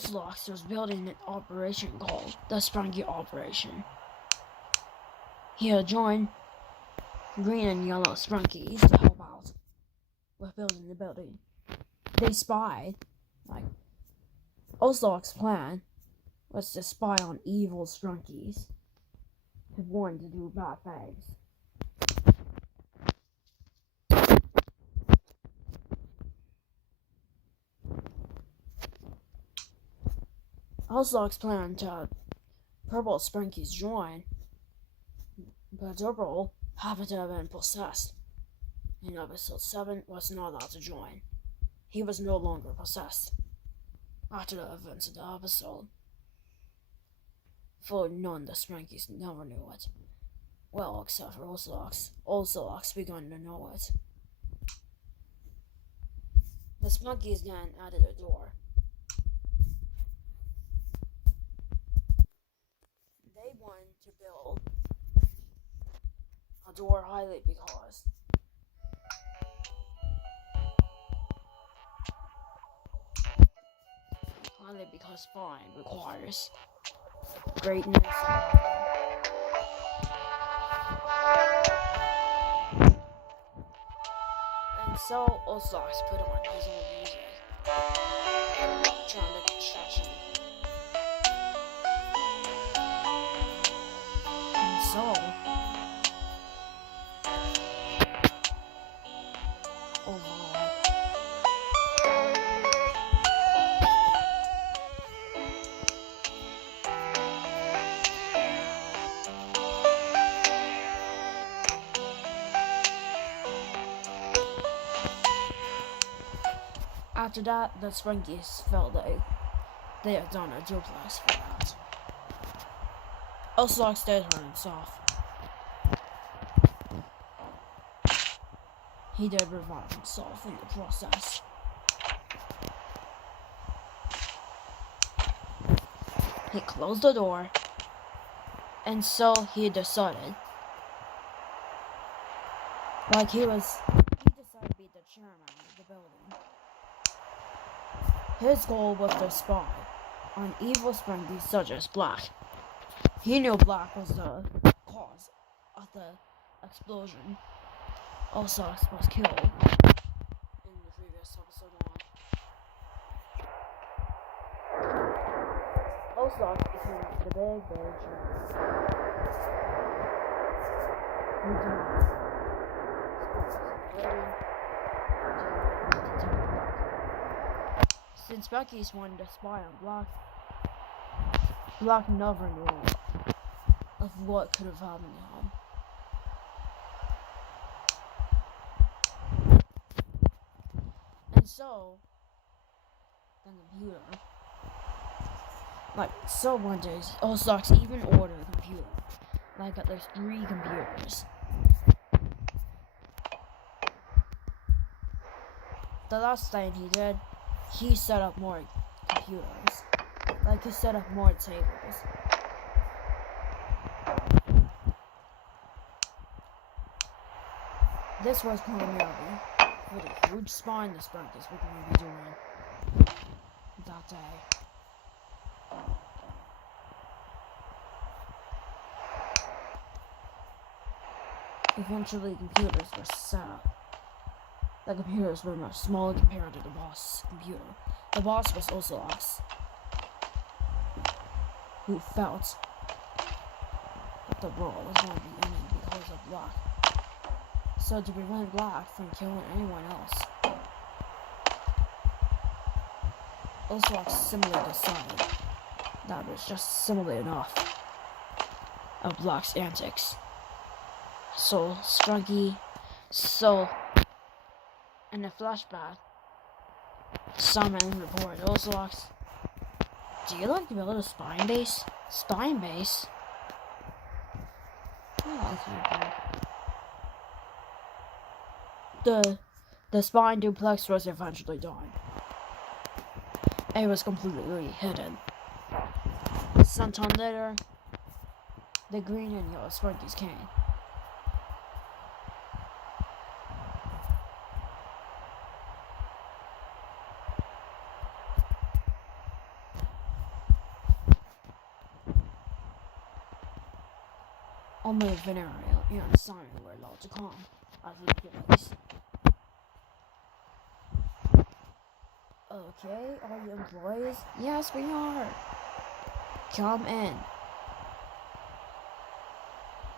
Oslox was building an operation called the Sprunki operation. He had joined green and yellow Sprunkies to help out with building the building. They spied, Oslox's plan was to spy on evil Sprunkies who wanted to do bad things. Oslox's plan to purple Sprunkies join, but Purple happened to have been possessed. In episode 7, was not allowed to join. He was no longer possessed after the events of the episode. For none, the Sprunkies never knew it. Well, except for Oslox. Oslox began to know it. The Sprunkies then added a door. They wanted to build a door highly because flying requires greatness. And so Oslox put on his own music, trying to distract him. And so after that, the Sprunkies felt like they had done a duplex for that. Oslox did hurt himself. He did revive himself in the process. He closed the door, and so he decided, he decided to be the chairman of the building. His goal was to spy on evil Sprunkies such as Black. He knew Black was the cause of the explosion. Oslox was killed in the previous episode on. Oslox became the big Since Becky's wanted to spy on Black never knew of what could have happened to him. And so, the computer, one day, Oslox even ordered a computer, at least 3 computers. The last thing he did, he set up more computers. He set up more tables. This was primarily for the huge spine the Sprunkies were going to be doing that day. Eventually, computers were set up. The computers were much smaller compared to the boss computer. The boss was Oslox, who felt that the world was going to be ending because of Black. So to prevent Black from killing anyone else, Oslox simply decided that was just simply enough of Black's antics. So Sprunki, in a flashback, Simon reported, Oslox, do you like to build a spine base? Spine base? The spine duplex was eventually done. It was completely hidden. Sometime later, the green and yellow Sprunkies came. Only Venereal and Simon were allowed to come as employees. Okay, are you employees? Yes, we are. Come in.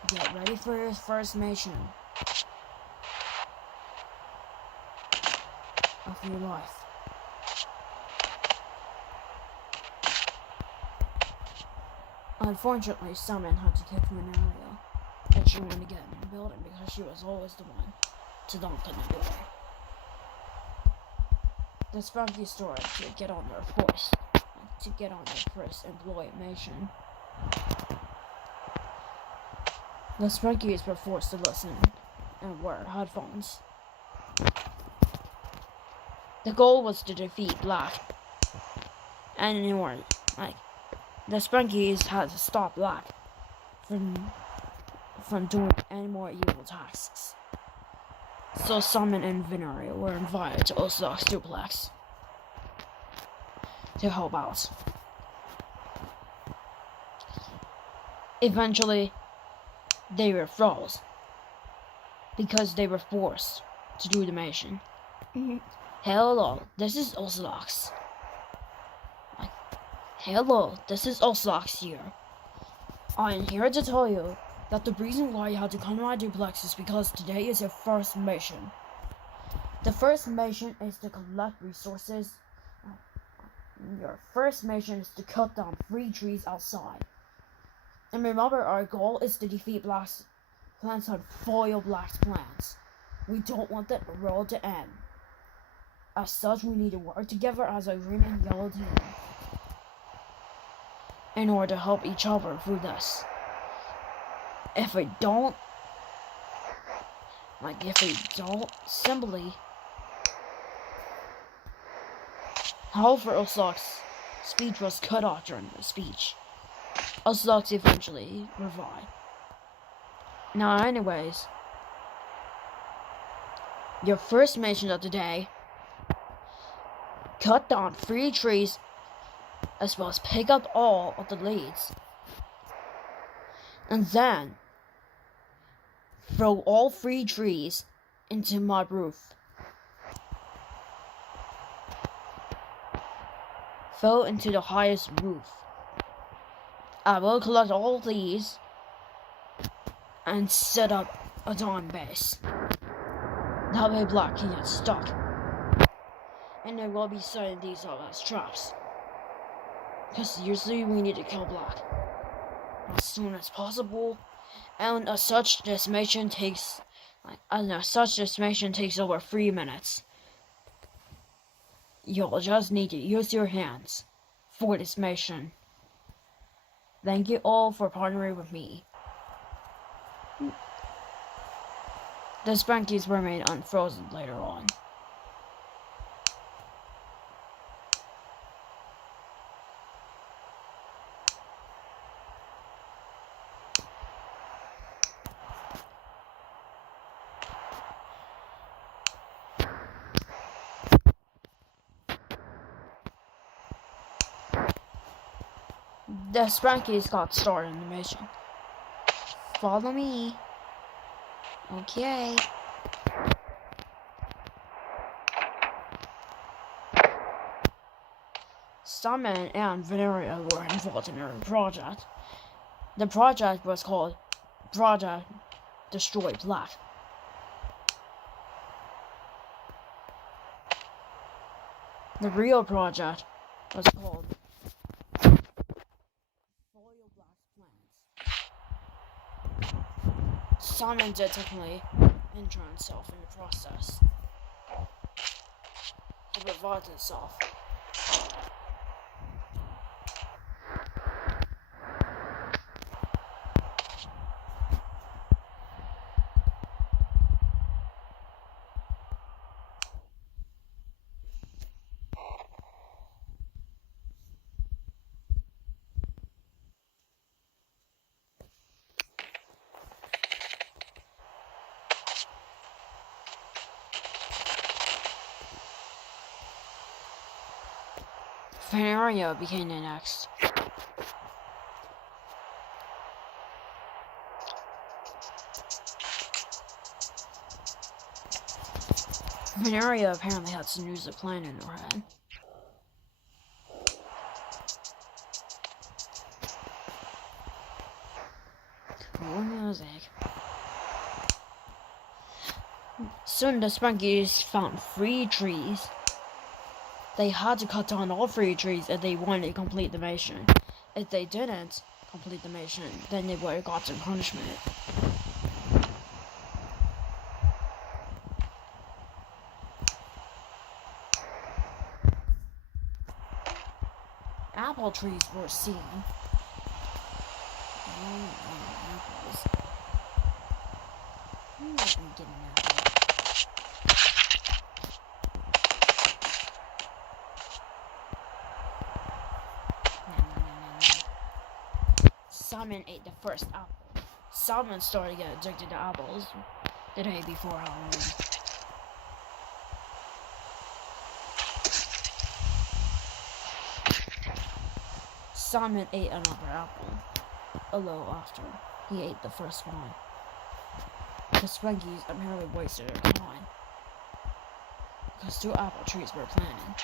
Get ready for your first mission of your life. Unfortunately, Simon had to kick Venereal, and she wanted to get in the building because she was always the one to knock on the door. The Sprunki started to get on their first employee mission. The Sprunkies were forced to listen and wear headphones. The goal was to defeat Black. And anymore, the Sprunkies had to stop Black from doing any more evil tasks. So Simon and Venereal were invited to Ocelot's duplex to help out. Eventually, they were froze because they were forced to do the mission. Hello, this is Ocelot. Hello, this is Ocelot here. I am here to tell you that the reason why you had to come to my duplex is because today is your first mission. The first mission is to collect resources. Your first mission is to cut down 3 trees outside. And remember, our goal is to defeat Black's plans and foil Black's plans. We don't want the world to end. As such, we need to work together as a green and yellow team in order to help each other through this. If we don't, simply however, Ocelot's speech was cut off during the speech. Ocelot eventually revived. Now, anyways, your first mission of the day: cut down 3 trees, as well as pick up all of the leaves, and then throw all 3 trees into my roof. Throw into the highest roof. I will collect all these and set up a dawn base. That way Black can get stuck. And I will be setting these up as traps. Because usually we need to kill Black as soon as possible. And as such, this mission takes over 3 minutes. You'll just need to use your hands for this mission. Thank you all for partnering with me. The Sprunkies were made unfrozen later on. The Sprunkies got started in the mission. Follow me. Okay. Simon and Venereal were involved in a project. The project was called Project Destroy Black. The real project was called Foil Black's Plans. Simon did technically injure himself in the process. He revived himself. Venereal became the next. Veneria apparently had some music playing in her head. Cool music. Soon the Spunkies found 3 trees. They had to cut down all 3 trees if they wanted to complete the mission. If they didn't complete the mission, then they would have got some punishment. Apple trees were seen. Apples. I'm not gonna get an apple. Simon ate the first apple. Simon started to get addicted to apples the day before Halloween. Simon ate another apple a little after he ate the first one. The Sprunkies apparently wasted their time because 2 apple trees were planted.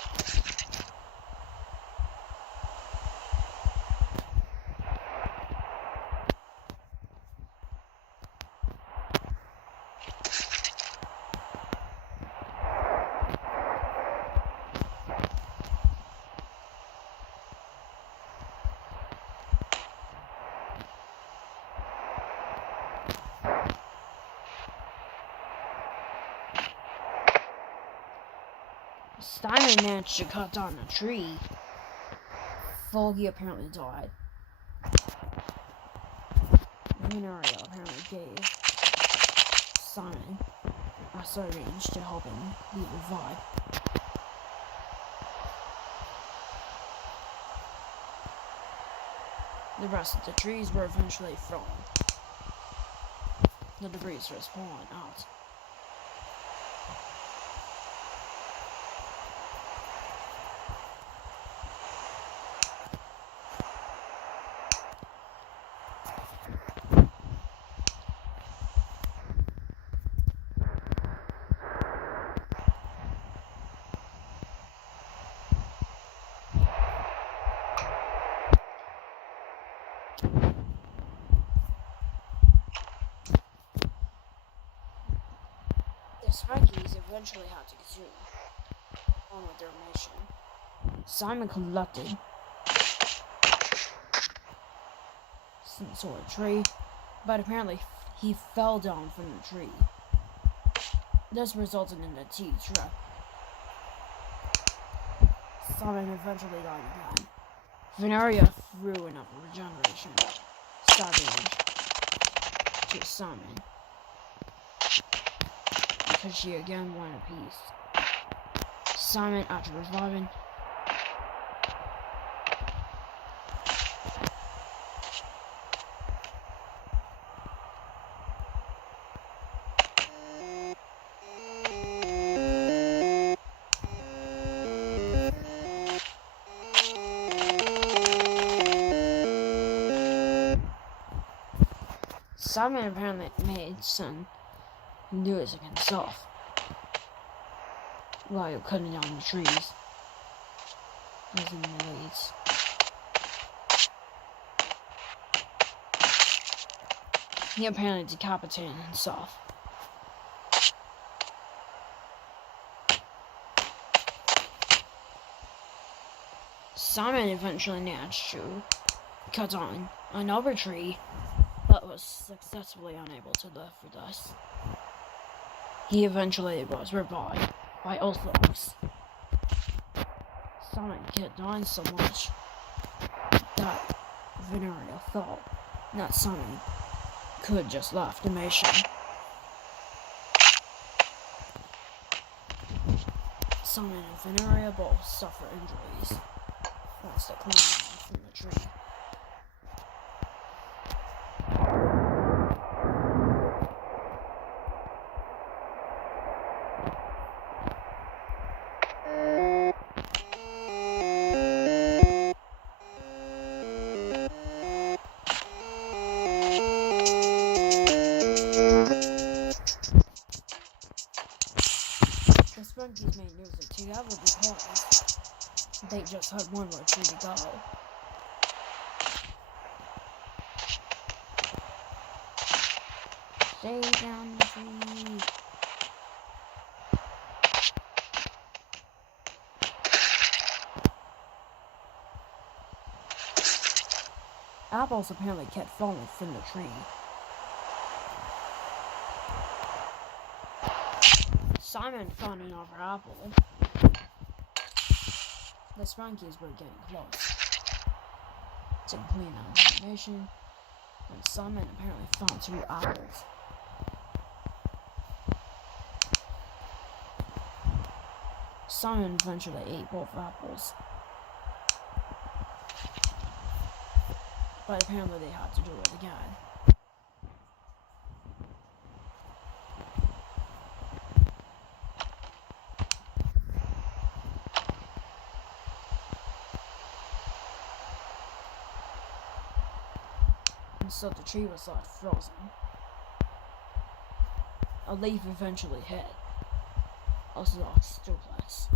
Simon managed to cut down a tree. Foggy apparently died. Veneria apparently gave Simon a syringe to help him be revived. The rest of the trees were eventually thrown. The debris was falling out. The Sprunkies eventually had to continue on with their mission. Simon collected some sort of tree, but apparently he fell down from the tree. This resulted in a T trap. Simon eventually died again. Veneria threw enough regeneration savage to Simon, because she again wanted a piece. Simon, after reviving, Simon apparently made some music himself while cutting down the trees using the weeds. He apparently decapitated himself. Simon eventually managed to cut down another tree, but was successfully unable to live for this. He eventually was revived by Ultros. Simon kept dying so much that Veneria thought that Simon could just left the mission. Simon and Veneria both suffer injuries whilst climbing from the tree. together because they just had one more tree to go. Stay down the tree. Apples apparently kept falling from the tree. Simon found another apple. The Sprunkies were getting close to completing the animation, and Simon apparently found 2 apples. Simon eventually ate both apples, but apparently they had to do it again. And so the tree was left frozen. A leaf eventually hit Ocelot's duplex.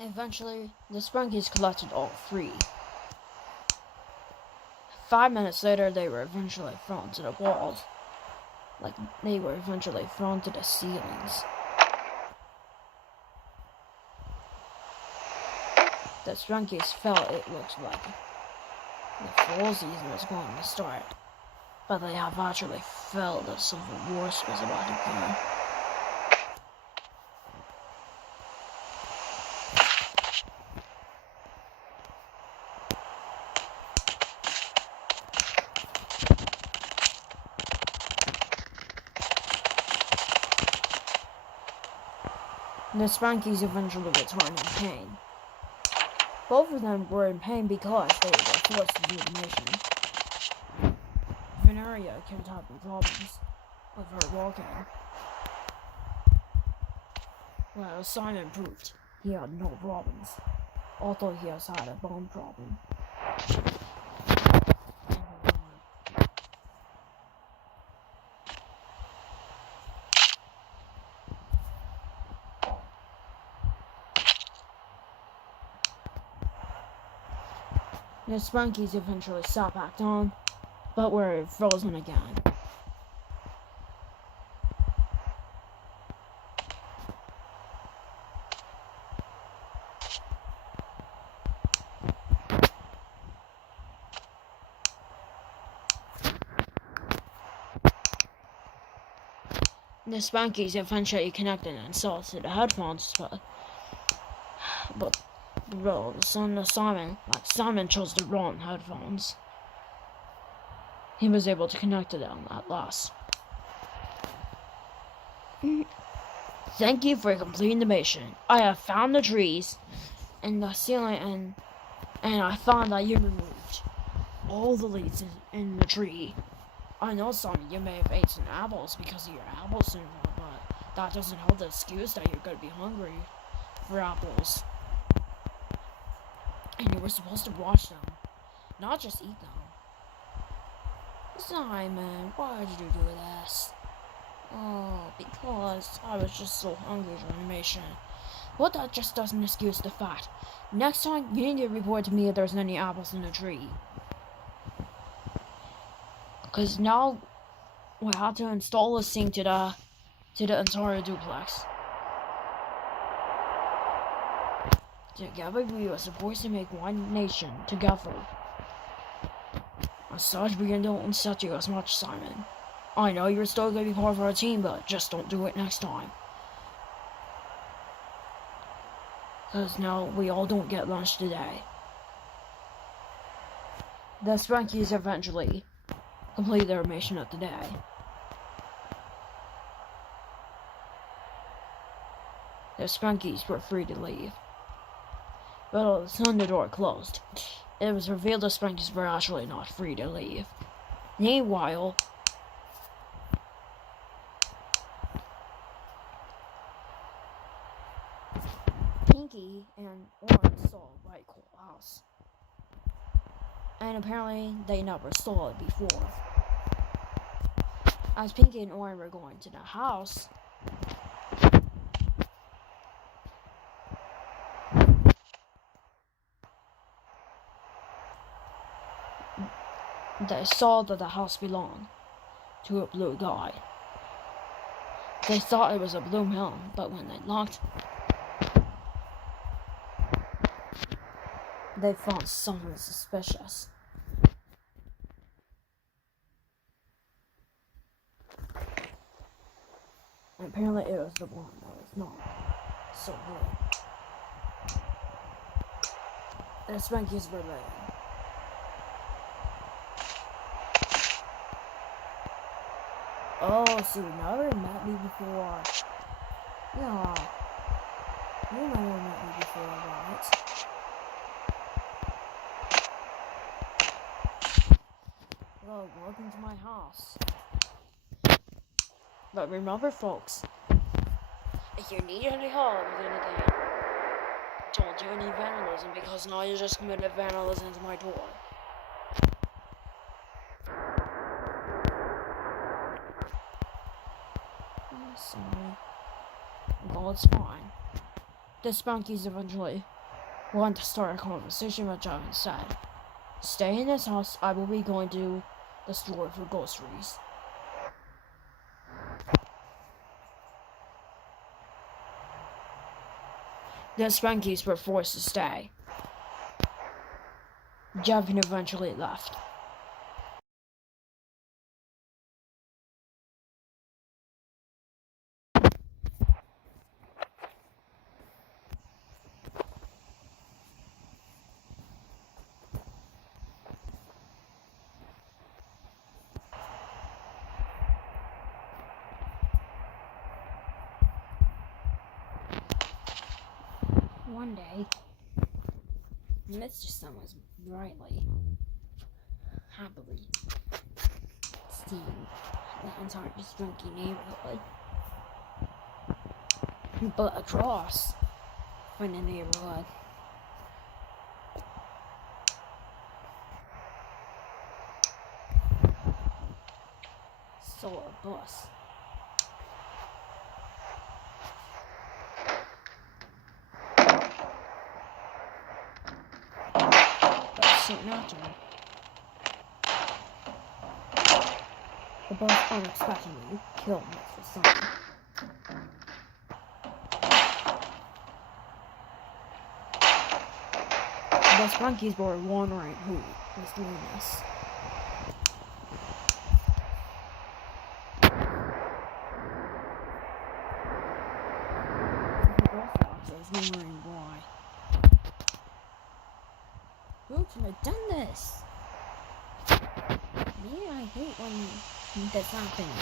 Eventually, the Sprunkies collected all 3. 5 minutes later, they were eventually thrown to the walls. Like, they were eventually thrown to the ceilings. The Sprunkies felt it looked like the fall season was going to start, but they have actually felt that something worse was about to come. The Sprunkies eventually returned in pain. Both of them were in pain because they were forced to do the mission. Veneria kept having problems with her walking, while Simon proved he had no problems, although he has had a bone problem. The Sprunkies eventually sat back down, but were frozen again. The Sprunkies eventually connected themselves to the headphones, but the son of Simon chose the wrong headphones. He was able to connect to them at last. Thank you for completing the mission. I have found the trees and the ceiling, and I found that you removed all the leaves in the tree. I know, Simon, you may have ate some apples because of your apple syndrome, but that doesn't hold the excuse that you're going to be hungry for apples. And you were supposed to wash them, not just eat them. Simon, why did you do this? Oh, because I was just so hungry for animation. Well, that just doesn't excuse the fact. Next time, you need to report to me if there's any apples in the tree. Because now, we have to install a sink to the entire duplex. Together, we are supposed to make one nation together. As such, we don't insult you as much, Simon. I know you're still going to be part of our team, but just don't do it next time. Because now we all don't get lunch today. The Sprunkies eventually complete their mission of the day. The Sprunkies were free to leave. But all of a sudden the door closed. It was revealed the Sprunkies were actually not free to leave. Meanwhile, Pinky and Orange saw a white cool house. and apparently they never saw it before. As Pinky and Orange were going to the house, they saw that the house belonged to a blue guy. They thought it was a blue moon, but when they looked, they found something suspicious. And apparently it was the one that was not so good. The Spunkies were living. Oh, so you never met me before. Yeah. You never met me before, right? Well, welcome to my house. But remember, folks, if you need any help with anything, don't do any vandalism, because now you just committed vandalism to my door. I'm sorry. Well, it's fine. The Spunkies eventually want to start a conversation with John and said, "Stay in this house, I will be going to the store for groceries." The Spunkies were forced to stay. Jevin eventually left. One day, Mr. Sun was happily seeing the entire Sprunki neighborhood. But across from the neighborhood, saw a bus. Soon after, the bus unexpectedly killed Mr. Sun. The Sprunkies were wondering who was doing this. The bus officer was wondering why. Who could have done this? Me, I hate when this happens.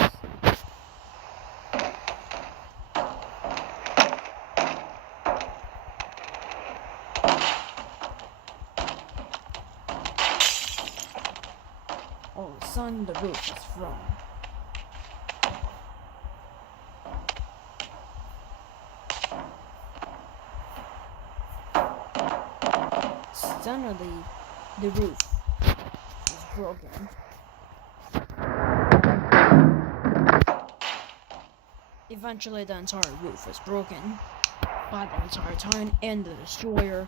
All of a sudden, the roof is thrown. Suddenly, the roof is broken. Eventually, the entire roof was broken by the entire time, and the destroyer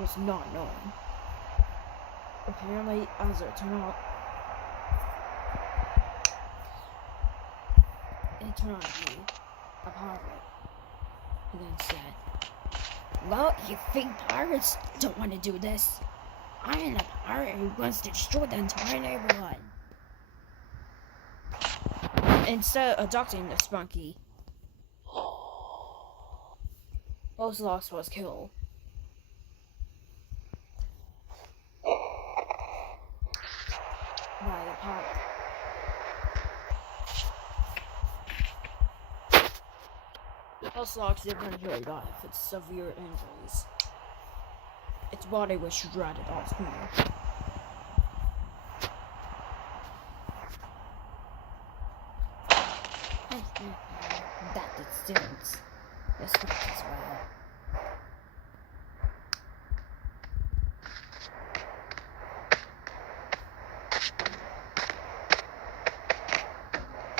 was not known. Apparently, as it turned out, it turned out to be a pirate. He then said, "Well, you think pirates don't want to do this? I am a pirate who wants to destroy the entire neighborhood." Instead of abducting the Sprunki, Ocelox was killed. By a pirate. Ocelox eventually died with severe injuries. Its body was shredded off screen. That it stings. This one as well.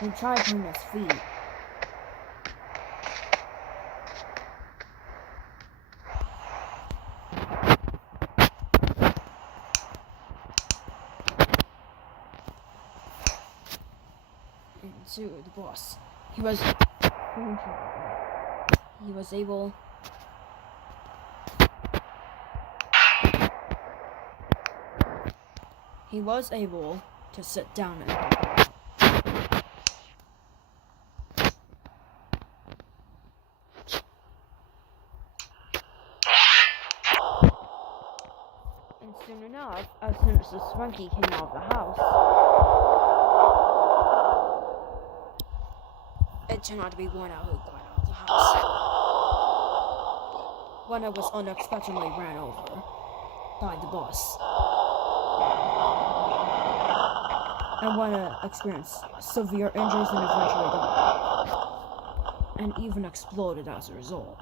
He tried on his feet. Into the boss. He was able to sit down and soon enough, as soon as the Sprunki came out of the house, it turned out to be Warner who got out of the house. Warner was unexpectedly ran over by the boss. And Warner experienced severe injuries and eventually died. And even exploded as a result.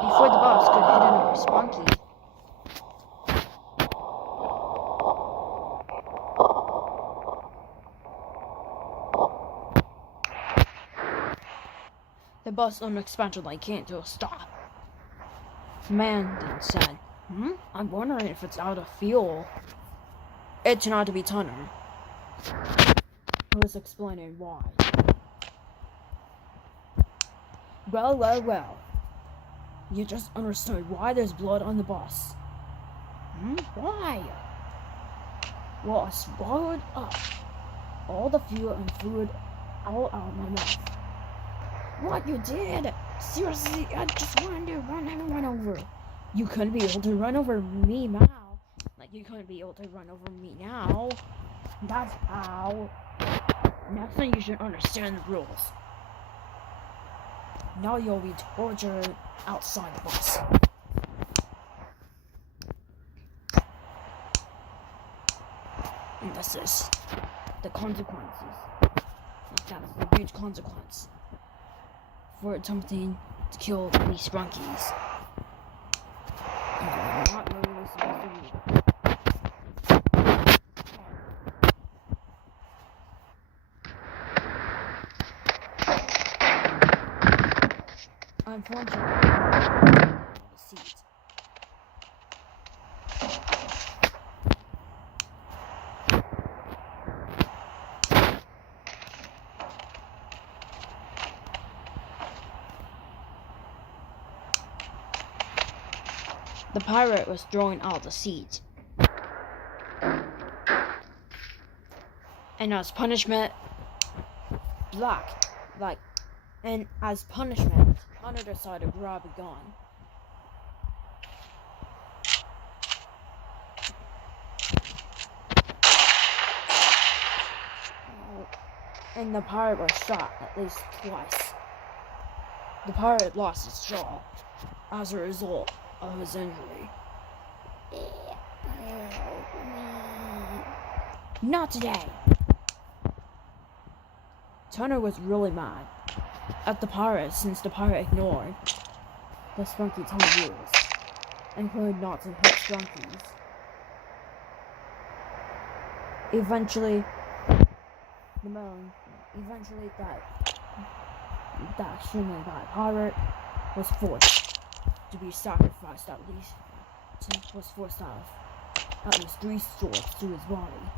Before the boss could hit another Sprunki, the boss unexpectedly came to a stop. The man then said, I'm wondering if it's out of fuel. It turned out to be Tunner, who was explaining why. Well. You just understood why there's blood on the boss. Why? Well, I swallowed up all the fuel and food all out of my mouth. What you did? Seriously, I just wanted to run everyone over. You couldn't be able to run over me now. Like, you couldn't be able to run over me now. That's how. Next time you should understand the rules. Now you'll be tortured outside the boss. And this is the consequences. That's the huge consequence for attempting to kill these Sprunkies. You're not really supposed to do that. Unfortunately, the seat. The pirate was throwing out the seat. And as punishment, Hunter decided to grab a gun. And the pirate was shot at least twice. The pirate lost his jaw as a result of his injury. Not today! Turner was really mad at the pirate since the pirate ignored the Sprunki told rules, including not to hit Sprunkies. Eventually that extremely bad pirate was forced to be sacrificed at least to have at least 3 swords to his body,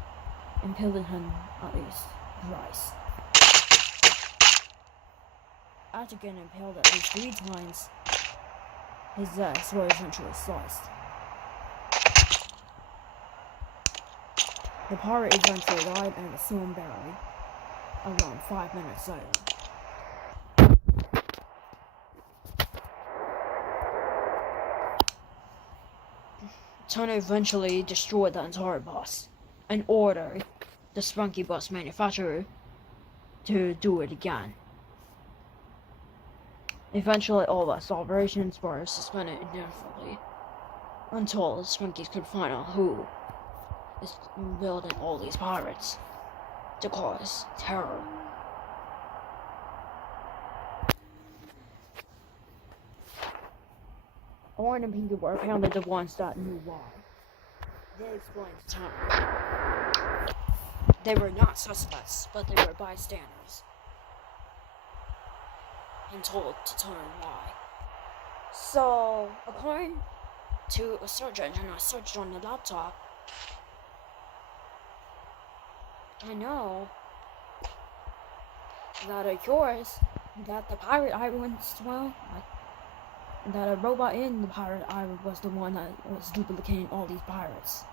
impaling him at least thrice. After getting impaled at least 3 times, his sword eventually sliced. The pirate eventually died and was soon buried around 5 minutes later. Turner eventually destroyed the entire boss and ordered the Sprunki boss manufacturer to do it again. Eventually, all boss operations were suspended indefinitely. until the Sprunkies could find out who is building all these pirates to cause terror. Orange and Pinky were apparently the ones that knew why. They explained the time. They were not suspects, but they were bystanders, and told to tell them why. So, according to a search engine I searched on the laptop, I know that of course, that the pirate islands, well, that a robot in the pirate island was the one that was duplicating all these pirates.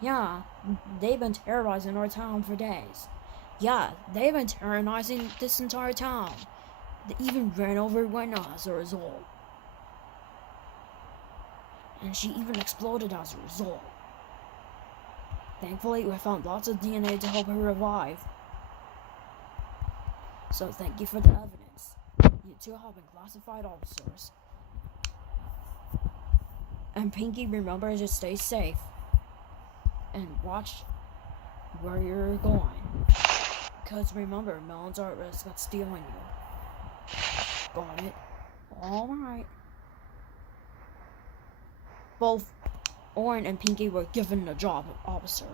Yeah, they've been terrorizing our town for days. Yeah, they've been terrorizing this entire town. They even ran over Wenna as a result. And she even exploded as a result. Thankfully, we found lots of DNA to help her revive. So thank you for the evidence. You two have been classified officers. And Pinky, remember to stay safe. And watch where you're going. Because remember, melons are at risk of stealing you. Got it? Alright. Both Orange and Pinky were given the job of officer.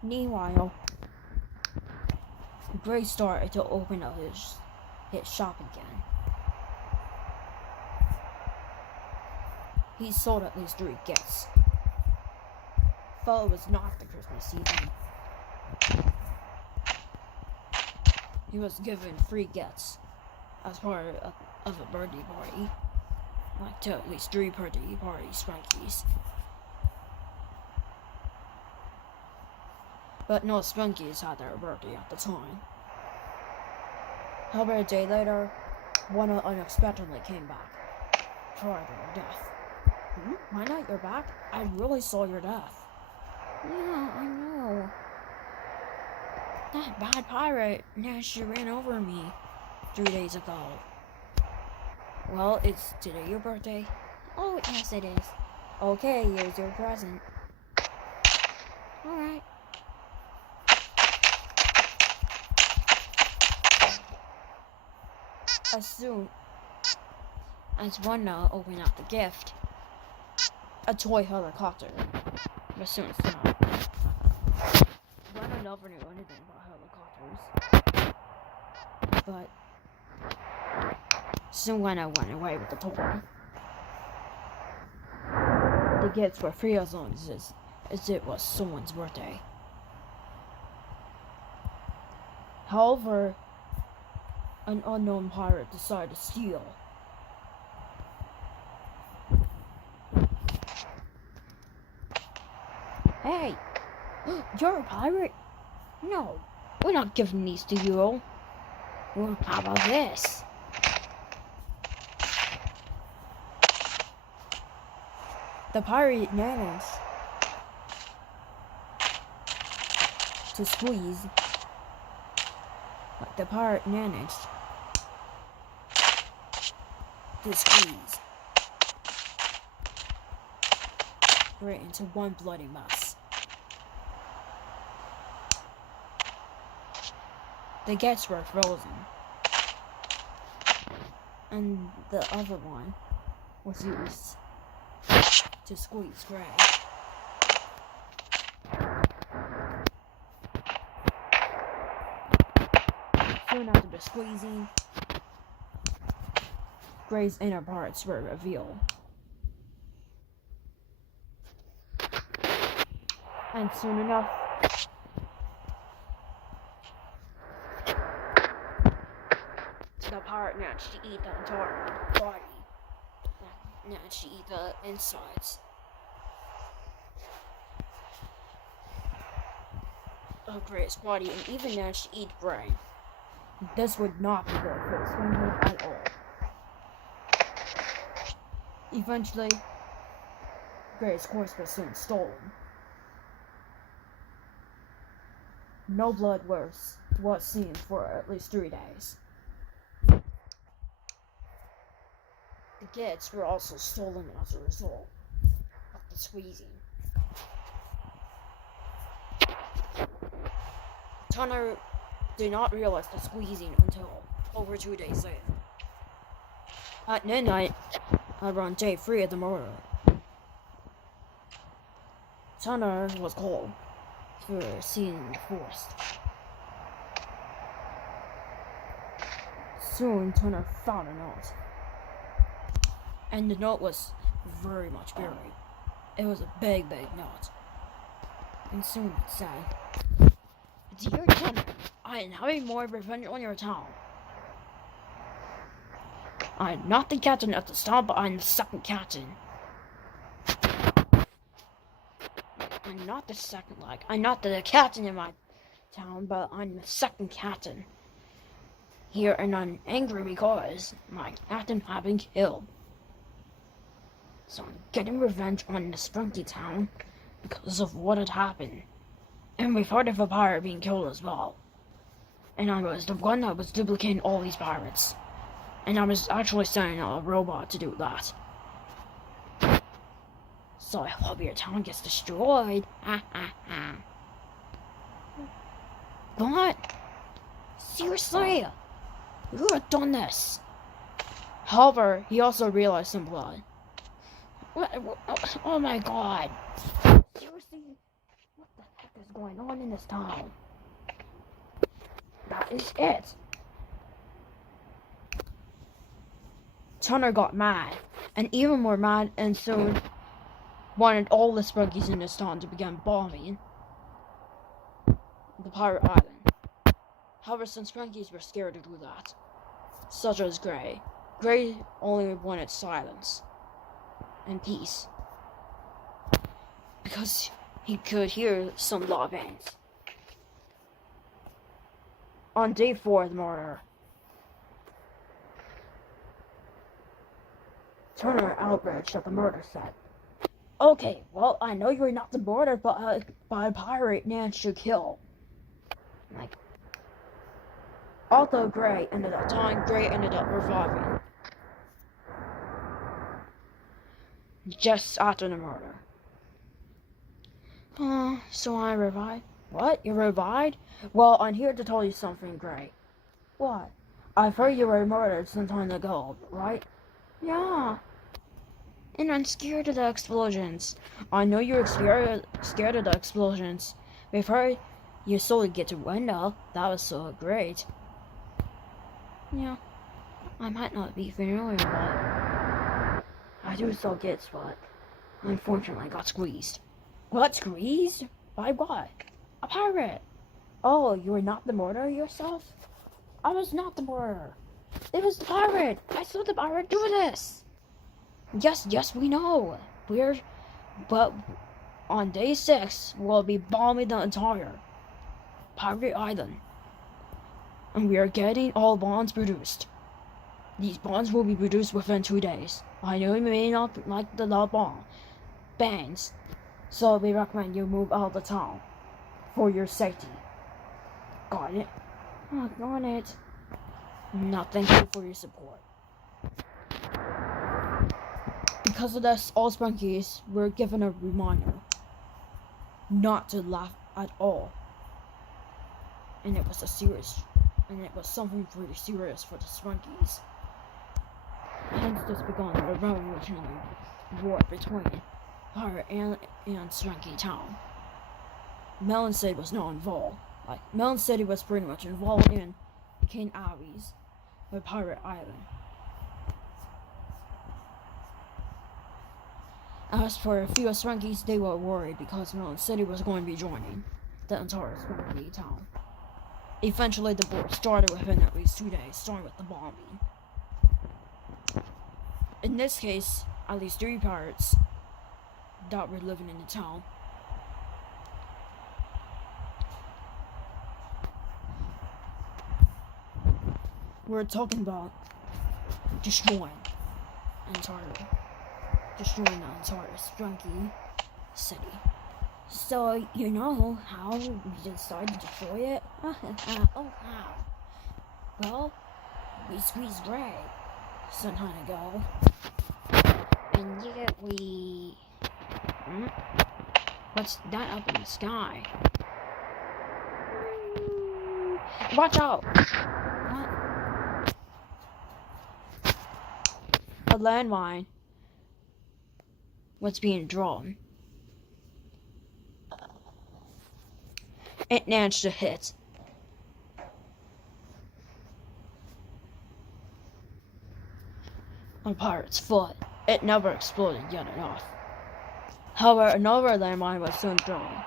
Meanwhile, Gray started to open up his shop again. He sold at least 3 gifts. Though it was not the Christmas season, he was given 3 gifts as part of a birthday party. Like to at least 3 birthday party Sprunkies. But no Sprunkies had their birthday at the time. However, a day later, one unexpectedly came back prior to their death. Why not? You're back? I really saw your death. Yeah, I know. That bad pirate, she ran over me 3 days ago. Well, it's today your birthday? Oh, yes it is. Okay, here's your present. Alright. As soon as Wanda opened up the gift, a toy helicopter was soon stopped. Wanda never knew anything about helicopters, but soon Wanda went away with the toy. The gifts were free as long as it was someone's birthday. However, an unknown pirate decided to steal. Hey, you're a pirate? No, we're not giving these to you. Well, how about this? The pirate managed to squeeze. The pirate managed to squeeze right into one bloody mess. The gets were frozen, and the other one was used to squeeze Gray. Soon after the squeezing, Gray's inner parts were revealed. And soon enough, the pirate managed to eat the entire body. Managed to eat the insides of Gray's body and even managed to eat Gray. This would not be good for the Sprunki at all. Eventually, Gray's corpse was soon stolen. No blood was seen for at least 3 days. The kids were also stolen as a result of the squeezing. Turner did not realize the squeezing until over 2 days later. At midnight, around day 3 of the murder, Turner was called for seeing in the forest. Soon, Turner found a note, and the note was very much buried. It was a big, big note, and soon it said, "Dear Turner, I am having more revenge on your town. I am not the captain of this town, but I am the second captain. I'm not the second, I'm not the captain in my town, but I'm the second captain here, and I'm angry because my captain has been killed. So I'm getting revenge on the Sprunki town because of what had happened. And we've heard of a pirate being killed as well. And I was the one that was duplicating all these pirates. And I was actually sending a robot to do that. So I hope your town gets destroyed." What? Seriously? Who would have done this? However, he also realized some blood. Oh my god. Seriously? What the heck is going on in this town? That is it. Turner got mad, and even more mad, and soon wanted all the Sprunkies in this town to begin bombing the pirate island. However, some Sprunkies were scared to do that, such as Gray. Gray only wanted silence and peace, because he could hear some law bangs. On day 4 of the murder, Turner outraged at the murder said, "Okay, well, I know you're not the murderer, but a pirate managed to kill." Although Gray ended up dying, Gray ended up reviving just after the murder. So I revived? What? You revived? Well, I'm here to tell you something, Gray. What? I've heard you were murdered some time ago, right? Yeah. And I'm scared of the explosions. I know you're scared of the explosions. We've heard you slowly get to window. That was so great. Yeah, I might not be familiar, but I do sell gifts, but unfortunately I got squeezed. What, squeezed? By what? A pirate. Oh, you were not the murderer yourself? I was not the murderer. It was the pirate. I saw the pirate do this. Yes, we know. But on day 6, we'll be bombing the entire pirate island. And we are getting all bonds produced. These bonds will be produced within 2 days. I know you may not like the bomb bangs, so we recommend you move out of the town for your safety. Got it? Oh, got it. Now thank you for your support. Because of this, all Sprunkies were given a reminder not to laugh at all. And it was something pretty serious for the Sprunkies. Hence this began a revolutionary war between Pirate and Sprunky Town. Melon City was not involved. Melon City was pretty much involved in became allies with Pirate Island. As for a few Sprunkies, they were worried because Melon City was going to be joining the entire Sprunky Town. Eventually, the war started within at least 2 days, starting with the bombing. In this case, at least 3 pirates that were living in the town. We're talking about destroying entirely. destroying the entire Sprunki city. So, you know how we decided to destroy it? Oh, how? Well, we squeezed Ray some time ago. And yet we... What's that up in the sky? Watch out! What? A landmine. What's being drawn? It managed to hit. On Pirate's foot. It never exploded yet enough. However, another landmine was soon thrown.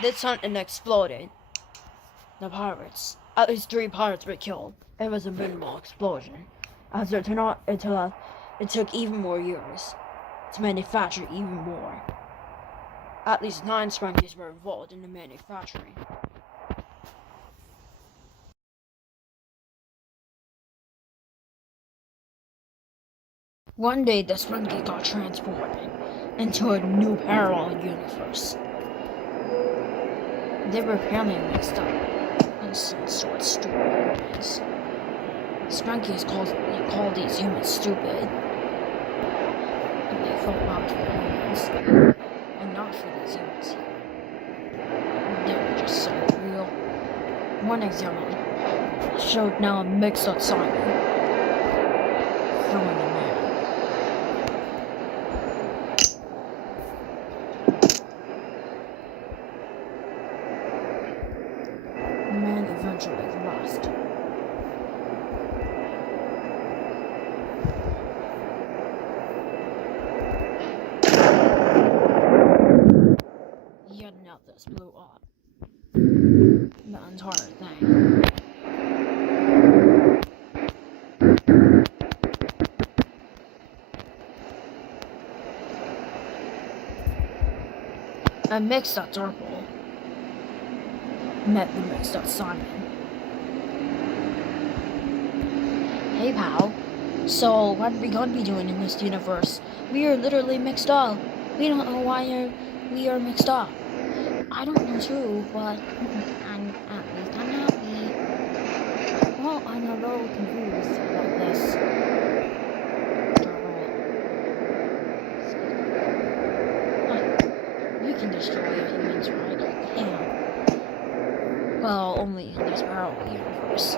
This hunting exploded. The pirates. At least 3 pirates were killed. It was a minimal explosion. As it turned out, it took even more years to manufacture even more. At least 9 Spunkies were involved in the manufacturing. One day, the Sprunki got transported into a new parallel universe. They were apparently mixed up in some sort of stupid ways. Sprunkies called these humans stupid. And they felt bad for humans. And not for these humans here. They were just so real. One example showed now a mixed up Simon throwing the man. The man eventually lost. Yet now this blew up. The entire thing. A mixed up Turple met the mixed up Simon. Hey pal, so what are we gonna be doing in this universe? We are literally mixed up. We don't know why we are mixed up. I don't know too, but at least I'm happy. Well, I'm a little confused about this. We can destroy humans, right? Yeah. Well, only in this parallel universe.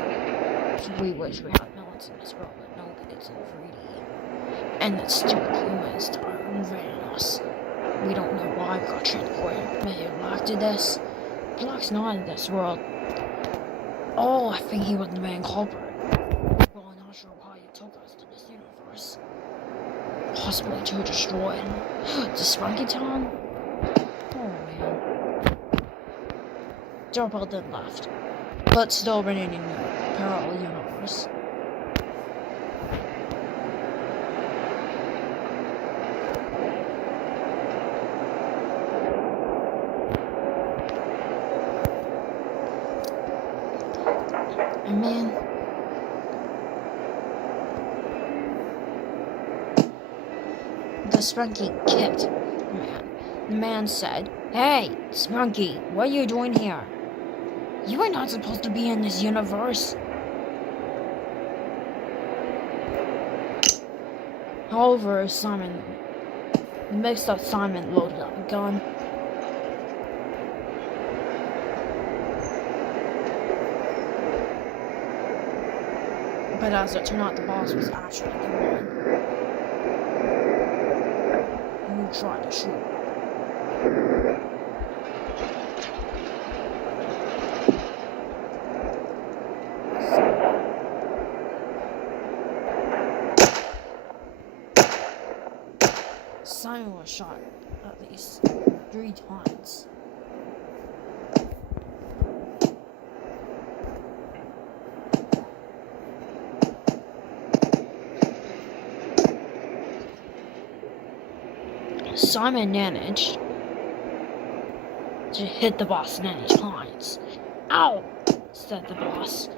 We wish we had melons in this world, but no, it's in 3D. And the stupid humans are invading us. We don't know why we got transported. Maybe Block did this. Block's not in this world. Oh, I think he was the main culprit. Well, I'm not sure why he took us to this universe. Possibly to destroy the Sprunki Town? Oh man. Turple then left, but still running in the parallel universe. And man, the Sprunki kicked the man. The man said, "Hey, Sprunki, what are you doing here? You are not supposed to be in this universe." However, Simon, the mixed up Simon loaded up a gun. But as it turned out, the boss was actually the one who tried to shoot. Simon was shot at least 3 times. Simon managed to hit the boss many times, Ow! Said the boss.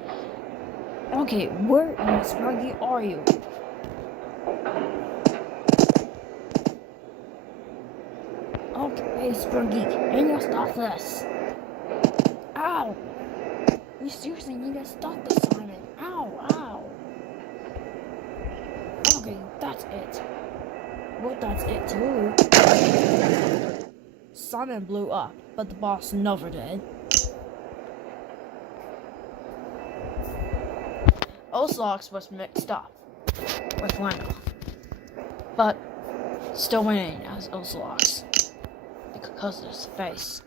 Okay, where in the Sprunky are you? Okay, Sprunky, and you stop this. Ow! You seriously need to stop this, Simon. Ow, ow. Okay, that's it. Well, that's it too. Simon blew up, but the boss never did. Ocelox was mixed up with Lena, but still winning as Ocelox because of his face.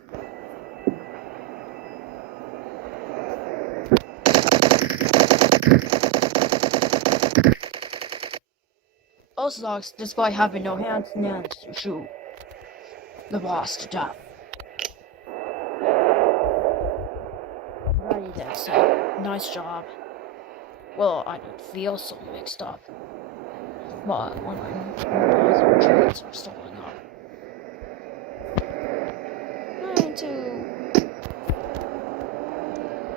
Ocelox, despite having no hands, managed to shoot the boss to death. Alrighty then, so nice job. Well, I don't feel so mixed up, but when my trains are stalling up. 9, 2.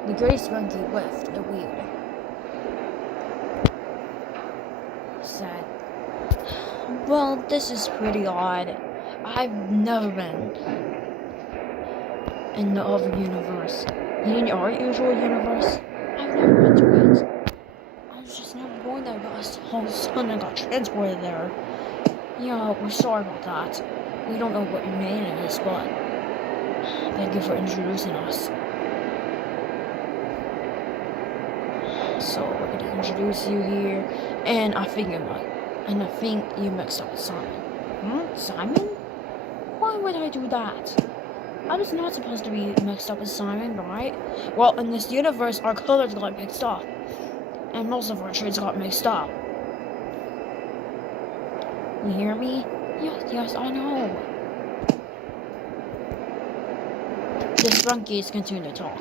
The gray Sprunky lifted the wheel. He said, well, this is pretty odd. I've never been in the other universe. In our usual universe, I've never been to it. I was just never going there, but all of a sudden I got transported there. Yeah, we're sorry about that. We don't know what your name is, but thank you for introducing us. So we're gonna introduce you here, and I think you mixed up with Simon. Simon? Why would I do that? I was not supposed to be mixed up with Simon, right? Well, in this universe, our colors got mixed up, and most of our traits got mixed up. You hear me? Yes, I know. The Sprunkies continue to talk.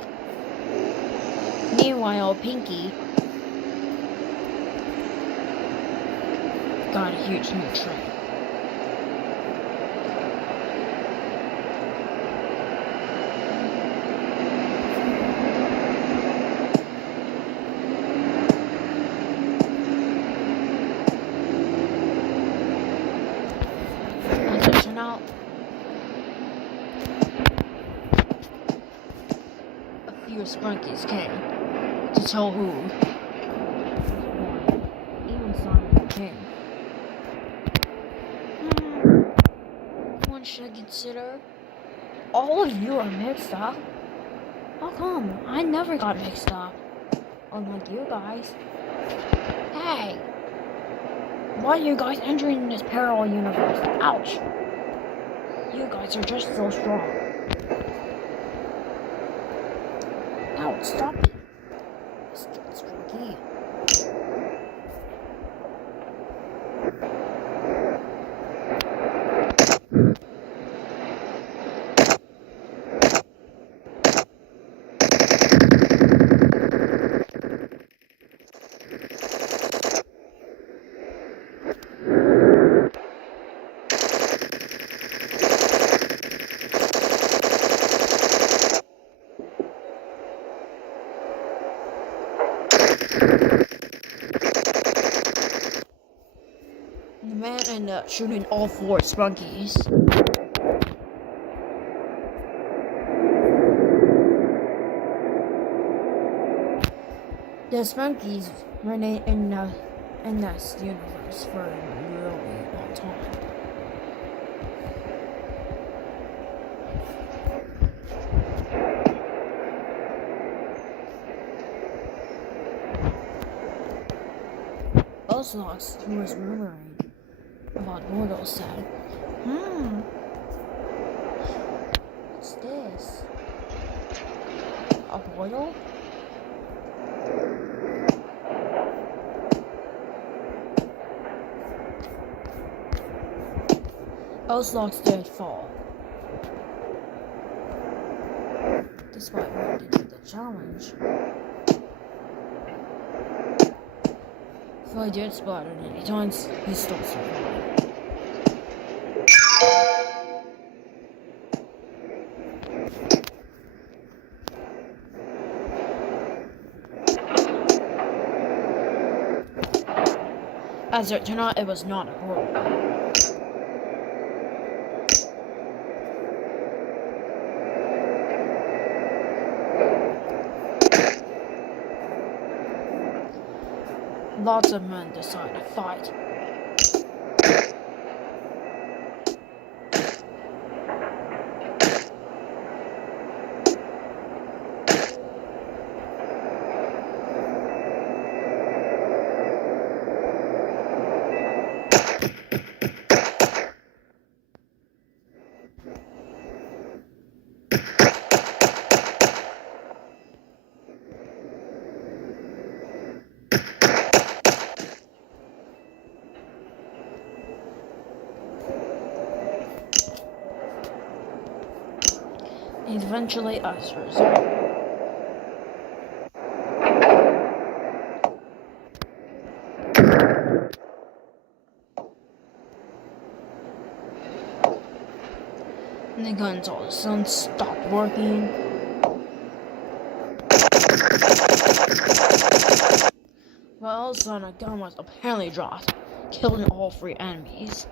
Meanwhile, Pinky got a huge new trait. Out. A few Sprunkies came to tell who. Even Simon came. One should consider. All of you are mixed up. How come? I never got mixed up. Unlike you guys. Hey! Why are you guys entering this parallel universe? Ouch! You guys are just so strong. Ow, stop it. Stupid Sprunky. The man ended up shooting all 4 Sprunkies. The Sprunkies remain in this universe for a really long time. Ocelox, who was murmuring about Mortal, said, what's this? A portal? Ocelox did fall, despite wanting to do the challenge. If I did splat at any times, he still survived. As it turned out, it was not a portal. Lots of men decided to fight. Eventually, as a result, the guns all of a sudden stopped working. Well, all of a sudden, a gun was apparently dropped, killing all 3 enemies.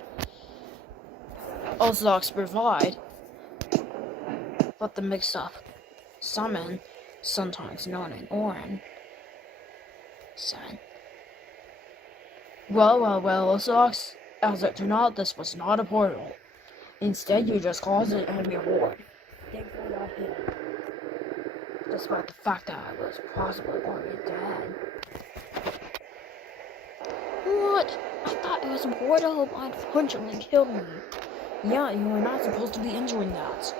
Orthodox provide, but the mix-up summon, sometimes known as Orin, said, Well, Orthodox, as it turned out, this was not a portal. Instead, you just caused an enemy horde. Thankfully, I hit it, despite the fact that I was possibly already dead. What? I thought it was a portal, but unfortunately killed me. Yeah, you were not supposed to be entering that.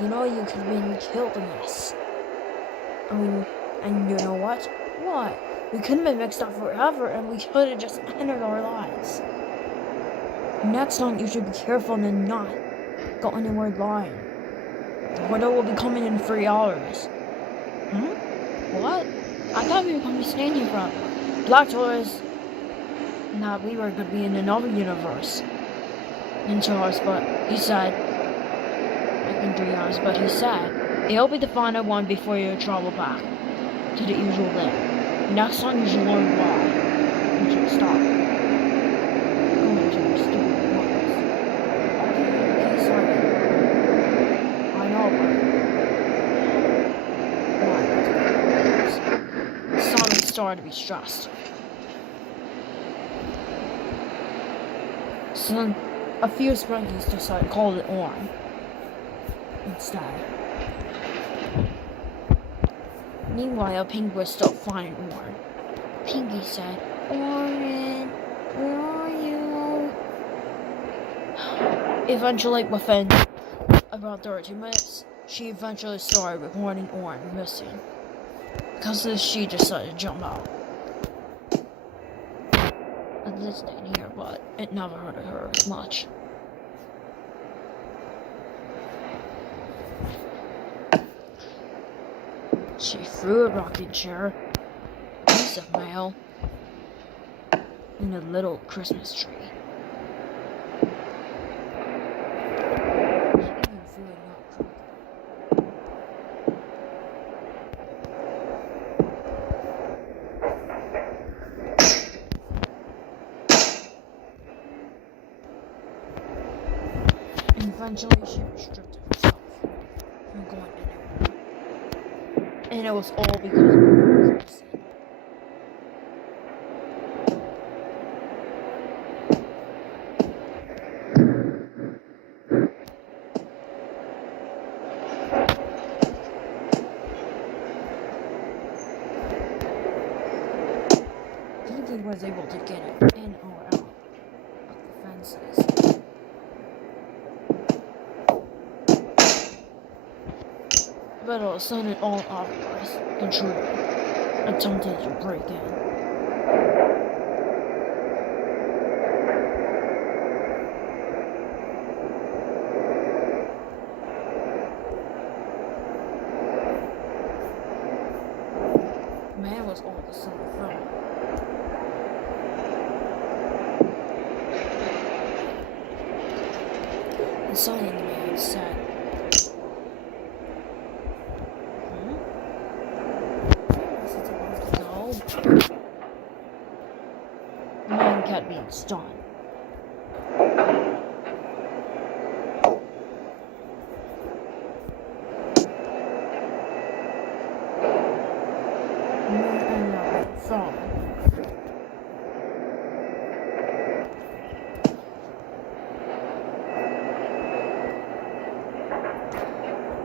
You know you could have been killed in this. And you know what? What? We could have been mixed up forever, and we could have just ended our lives. Next time, you should be careful and not go anywhere lying. The portal will be coming in 3 hours. What? I thought we were going to be staying here forever. Black told us that we were going to be in another universe. In 2 hours, but he said, like in 3 hours, but he said, it'll be the final one before you travel back to the usual lair. Next time you should learn why. You should stop going to your stupid ones. Okay, sorry. I know, but Simon started to be stressed. So then, a few Sprunkies decided to call it Orin instead. Meanwhile, Pink was still finding Orin. Pinky said, Orin, where are you? Eventually, within about 32 minutes, she eventually started reporting Orin missing. Because of this, she decided to jump out. And this stayed here, but it never hurted her as much. She threw a rocking chair, a piece of mail, and a little Christmas tree. She even threw a nutcracker. And eventually she restricted herself from going anywhere. And it was all because of her Christmas. Pinky was able to get it in or out of the fences. But all of a sudden, all authorized intruder attempted to break in. Man was all of a sudden thrown. And suddenly the man said, The man kept cat being stunned.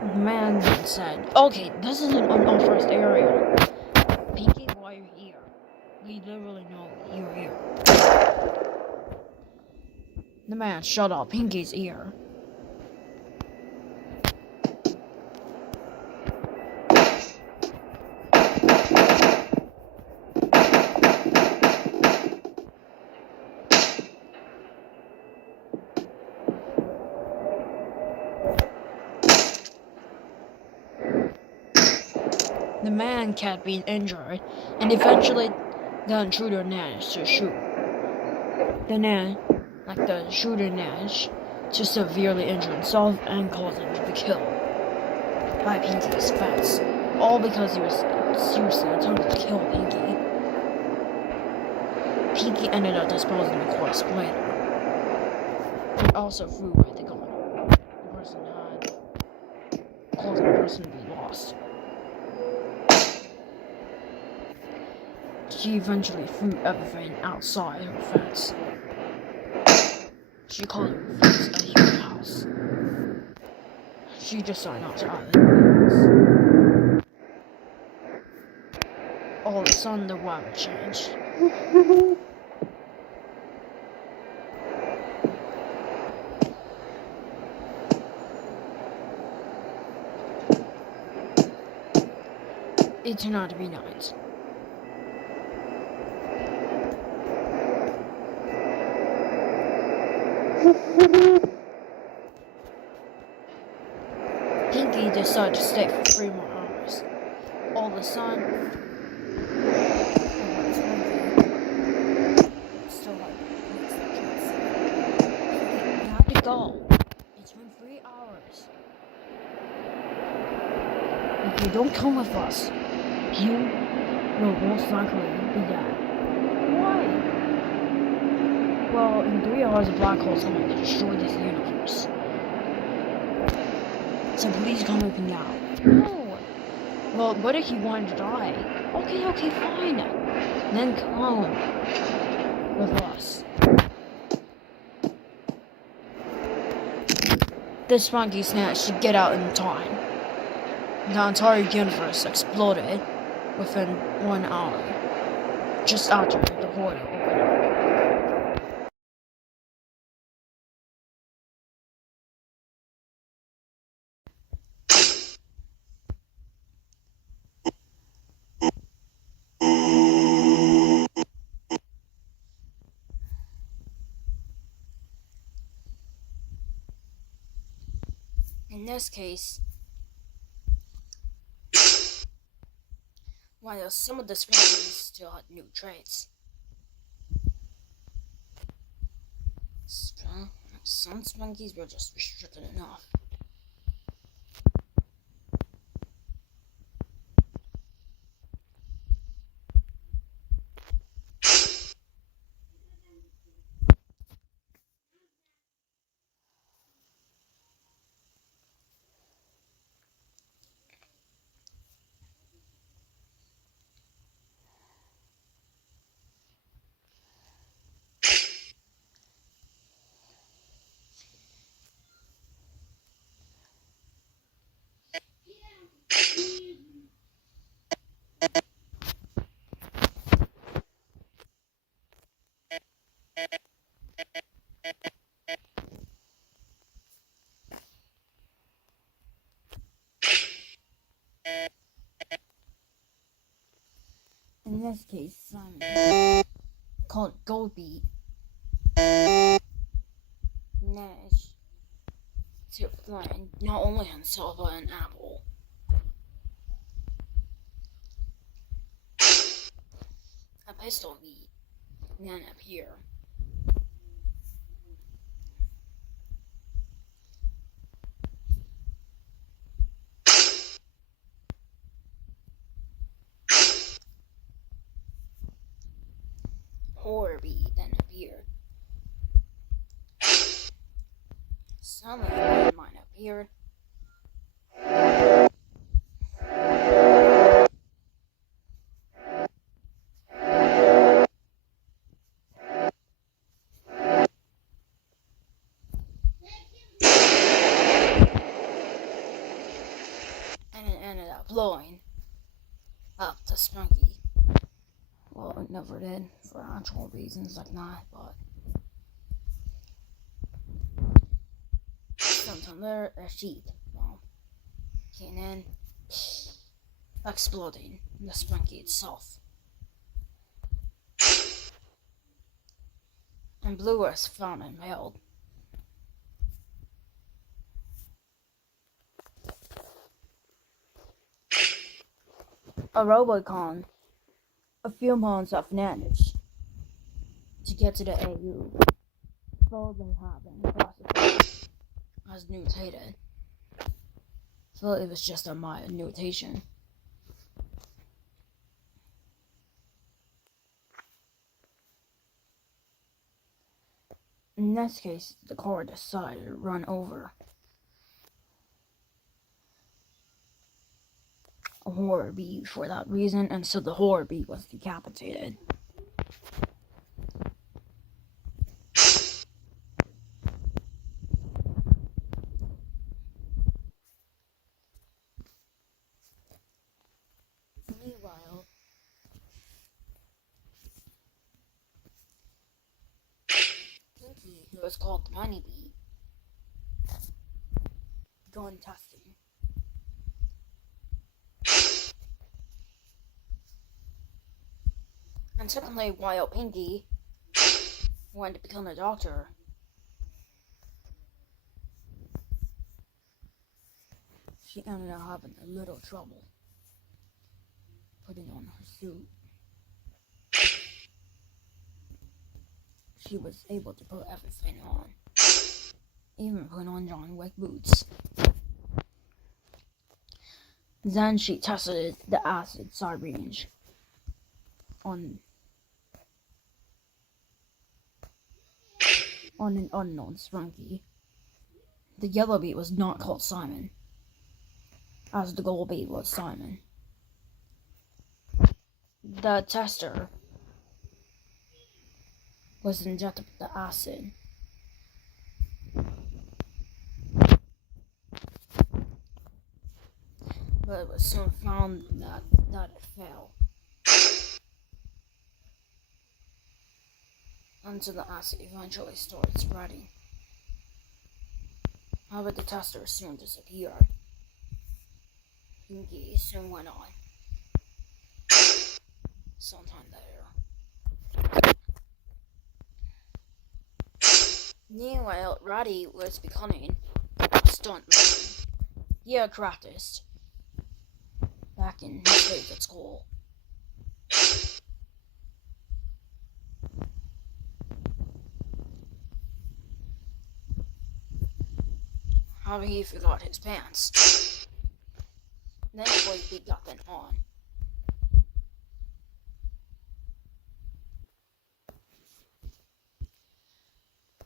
The man then said, "Okay, this is an unauthorized area. Pinky, why are you here? We literally know you're here." The man shut up Pinky's ear. The man kept being injured, and eventually the intruder managed to shoot the shooter managed to severely injure himself and cause him to be killed by Pinky's fence, all because he was seriously attempting to kill Pinky. Pinky ended up disposing of the corpse later. He also threw away the gun. The person had causing the person to be lost. She eventually threw everything outside her fence. She called her fence a human house. She decided not to add anything else. All of a sudden, the weather changed. It turned out to be night. Pinky decided to stay for 3 more hours. All of a sudden, you have to go. It's been 3 hours. If you don't come with us, you will most likely be dead. Why? Well, in 3 hours, a black hole is going to destroy this universe. So please come with me now. No. Well, what if you wanted to die? Okay, fine. Then come with us. The Sprunki snatched to get out in time. The entire universe exploded within 1 hour, just after the portal opened up. In this case, while some of the Sprunkies still had new traits, some Sprunkies were just restricted enough. In this case, Simon, called Goldbeat, managed to find not only himself but an apple. A pistol beat then appeared. Horror beat then appeared. appeared. Suddenly, a mine appeared. And it ended up blowing up the Sprunki. Well, it never did for actual reasons like that, but sometime there, a sheep came in, exploding the Sprunki itself. And Blue was found and held. A Robocon, a few months of managed to get to the AU, though they have been classified as mutated. So it was just a mild mutation. In this case, the car decided to run over a horror bee for that reason, and so the horror bee was decapitated. Meanwhile, Pinky, who was called the Money Bee, gun testing. And secondly, while Pinky wanted to become a doctor, she ended up having a little trouble putting on her suit. She was able to put everything on, even put on John Wick boots. Then she tested the acid side range on an unknown Sprunki. The yellow bee was not called Simon, as the gold bee was Simon. The tester was injected with the acid. But it was soon found that it failed. Until the acid eventually started spreading. However, the tester soon disappeared. Pinky soon went on. Sometime later. Meanwhile, Roddy was becoming a stuntman. He had practiced back in his days at school. How he forgot his pants. Thankfully, he got them on.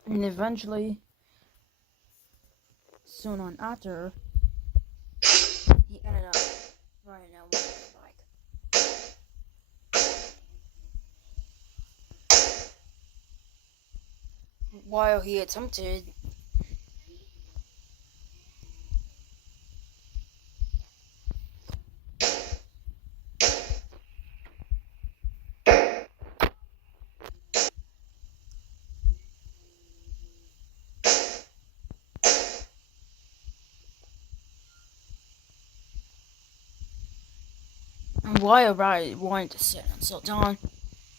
And eventually, soon on after, he ended up riding a motorbike. While he attempted and while Roddy wanted to sit and sit down,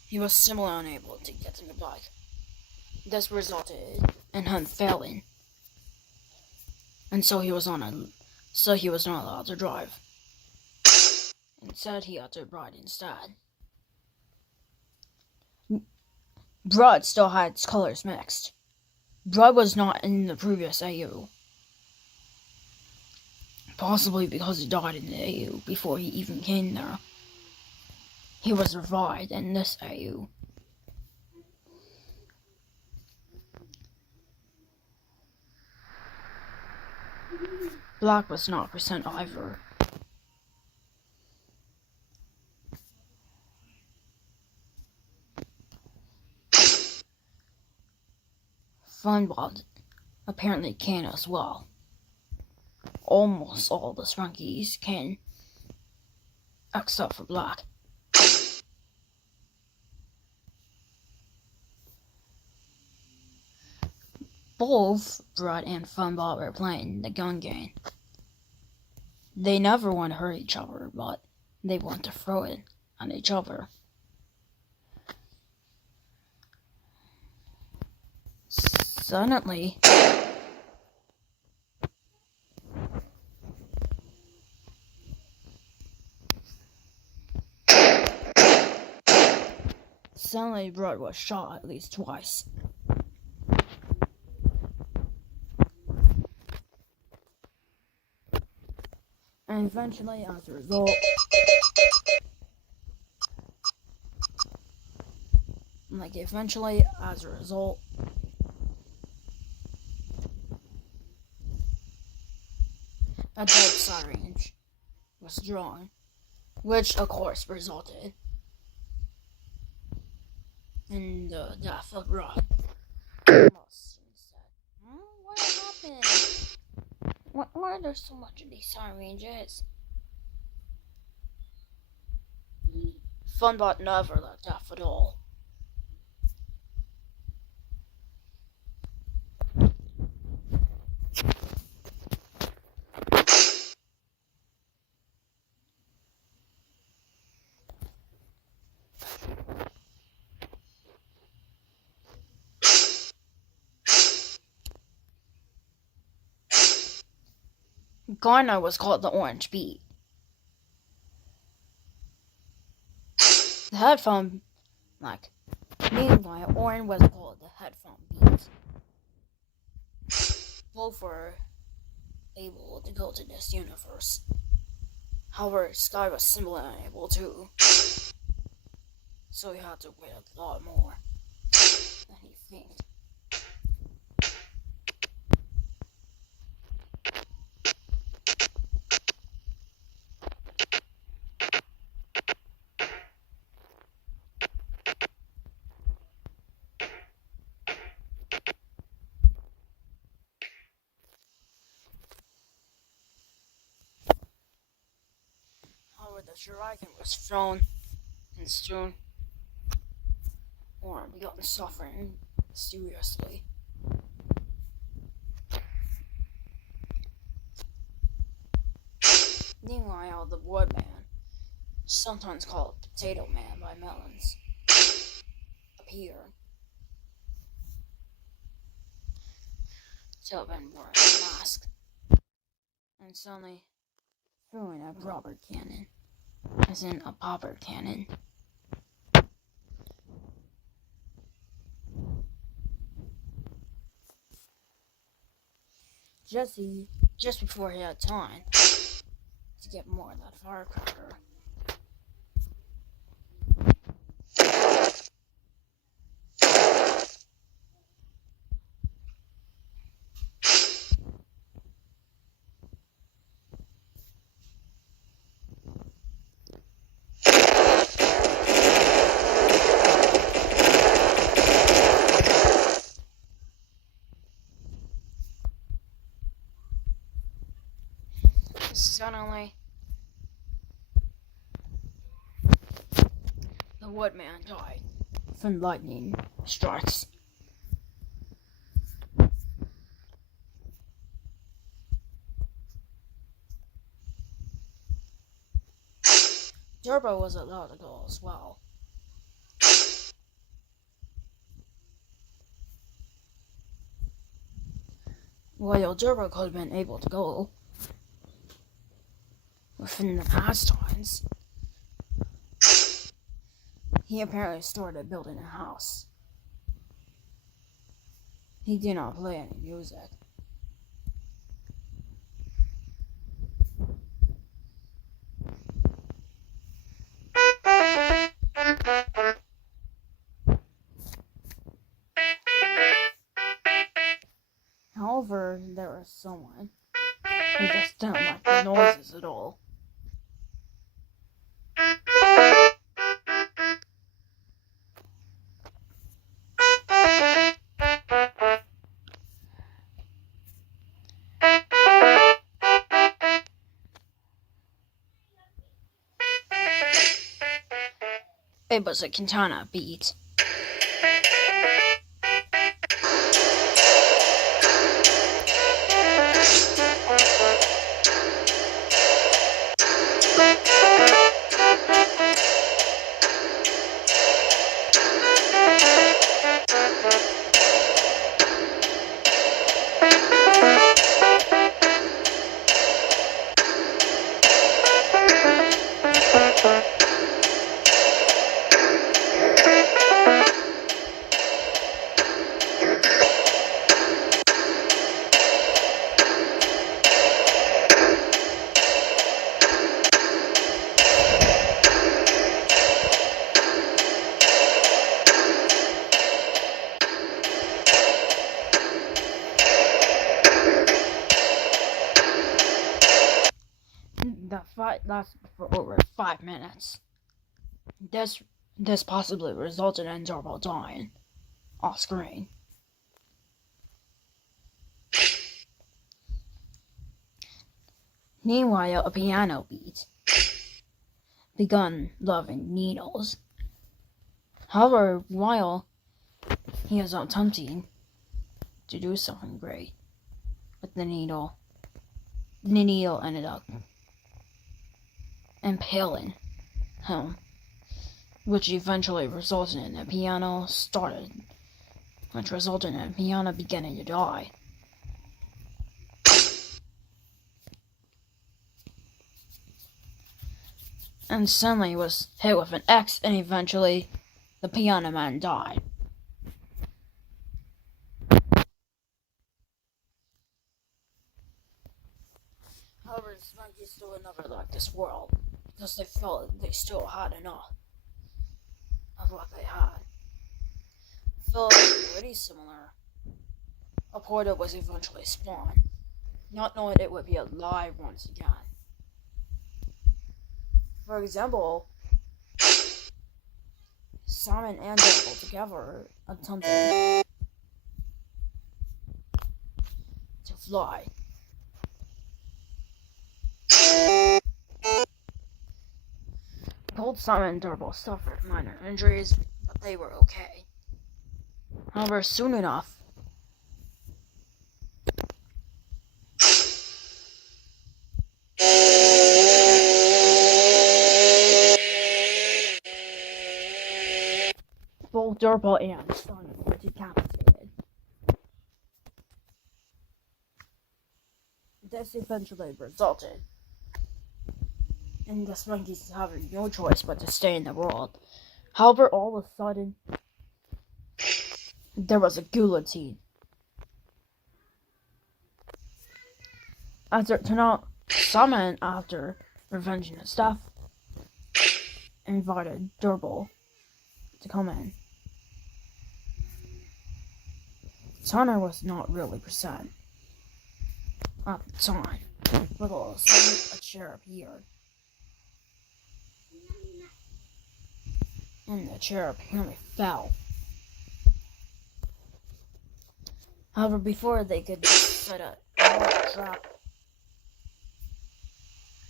he was similarly unable to get in the bike. This resulted in him failing, and so he was not allowed to drive. Instead, he had to ride instead. Blood still had its colors mixed. Blood was not in the previous AU. Possibly because he died in the AU before he even came there. He was revived in this AU. Black was not present either. Funbot apparently can as well. Almost all the Sprunkies can, except for Black. Both Brett and Funbot were playing the gun game. They never want to hurt each other, but they want to throw it at each other. Suddenly, Brett was shot at least twice. And eventually, as a result, a dead syringe was drawn, which of course resulted in the death of Rod. What happened? Why are there so much of these syringes? Funbot never let death at all. Garner was called the Orange Beat. The headphone, meanwhile, Orange was called the Headphone Beat. Both were able to go to this universe. However, Sky was simply unable to. So he had to wait a lot more than he thinked. However, the shuriken was thrown and soon Orange began suffering seriously. Meanwhile, the Woodman, sometimes called Potato Man by Melons, appeared to have been wearing a mask and suddenly threw in a rubber cannon, as in a popper cannon. Jesse, just before he had time to get more of that firecracker, suddenly the Woodman died from lightning strikes. Turbo was allowed to go as well. While Turbo could have been able to go within the past times, he apparently started building a house. He did not play any music. However, there was someone He just didn't like the noises at all. It was a katana beat. The fight lasted for over 5 minutes. This possibly resulted in Zorbo dying off screen. Meanwhile, a piano beat began loving needles. However, while he was attempting to do something great with the needle ended up impaling him, which eventually resulted in the piano beginning to die. And suddenly was hit with an X, and eventually the piano man died. However, the Spunkies still never liked this world, because they felt they still had enough of what they had. Felt pretty similar. A portal was eventually spawned, not knowing it would be alive once again. For example, Simon and Devil together attempted to fly. Both Simon and Devil suffered minor injuries, but they were okay. However, soon enough, both Durble and Simon were decapitated. This eventually resulted in the Spunkies having no choice but to stay in the world. However, all of a sudden, there was a guillotine. As it turned out, Simon, after revenging his death, invited Durble to come in. Tanner was not really present at the time, but all of a sudden a chair appeared. And the chair apparently fell. However, before they could set a trap,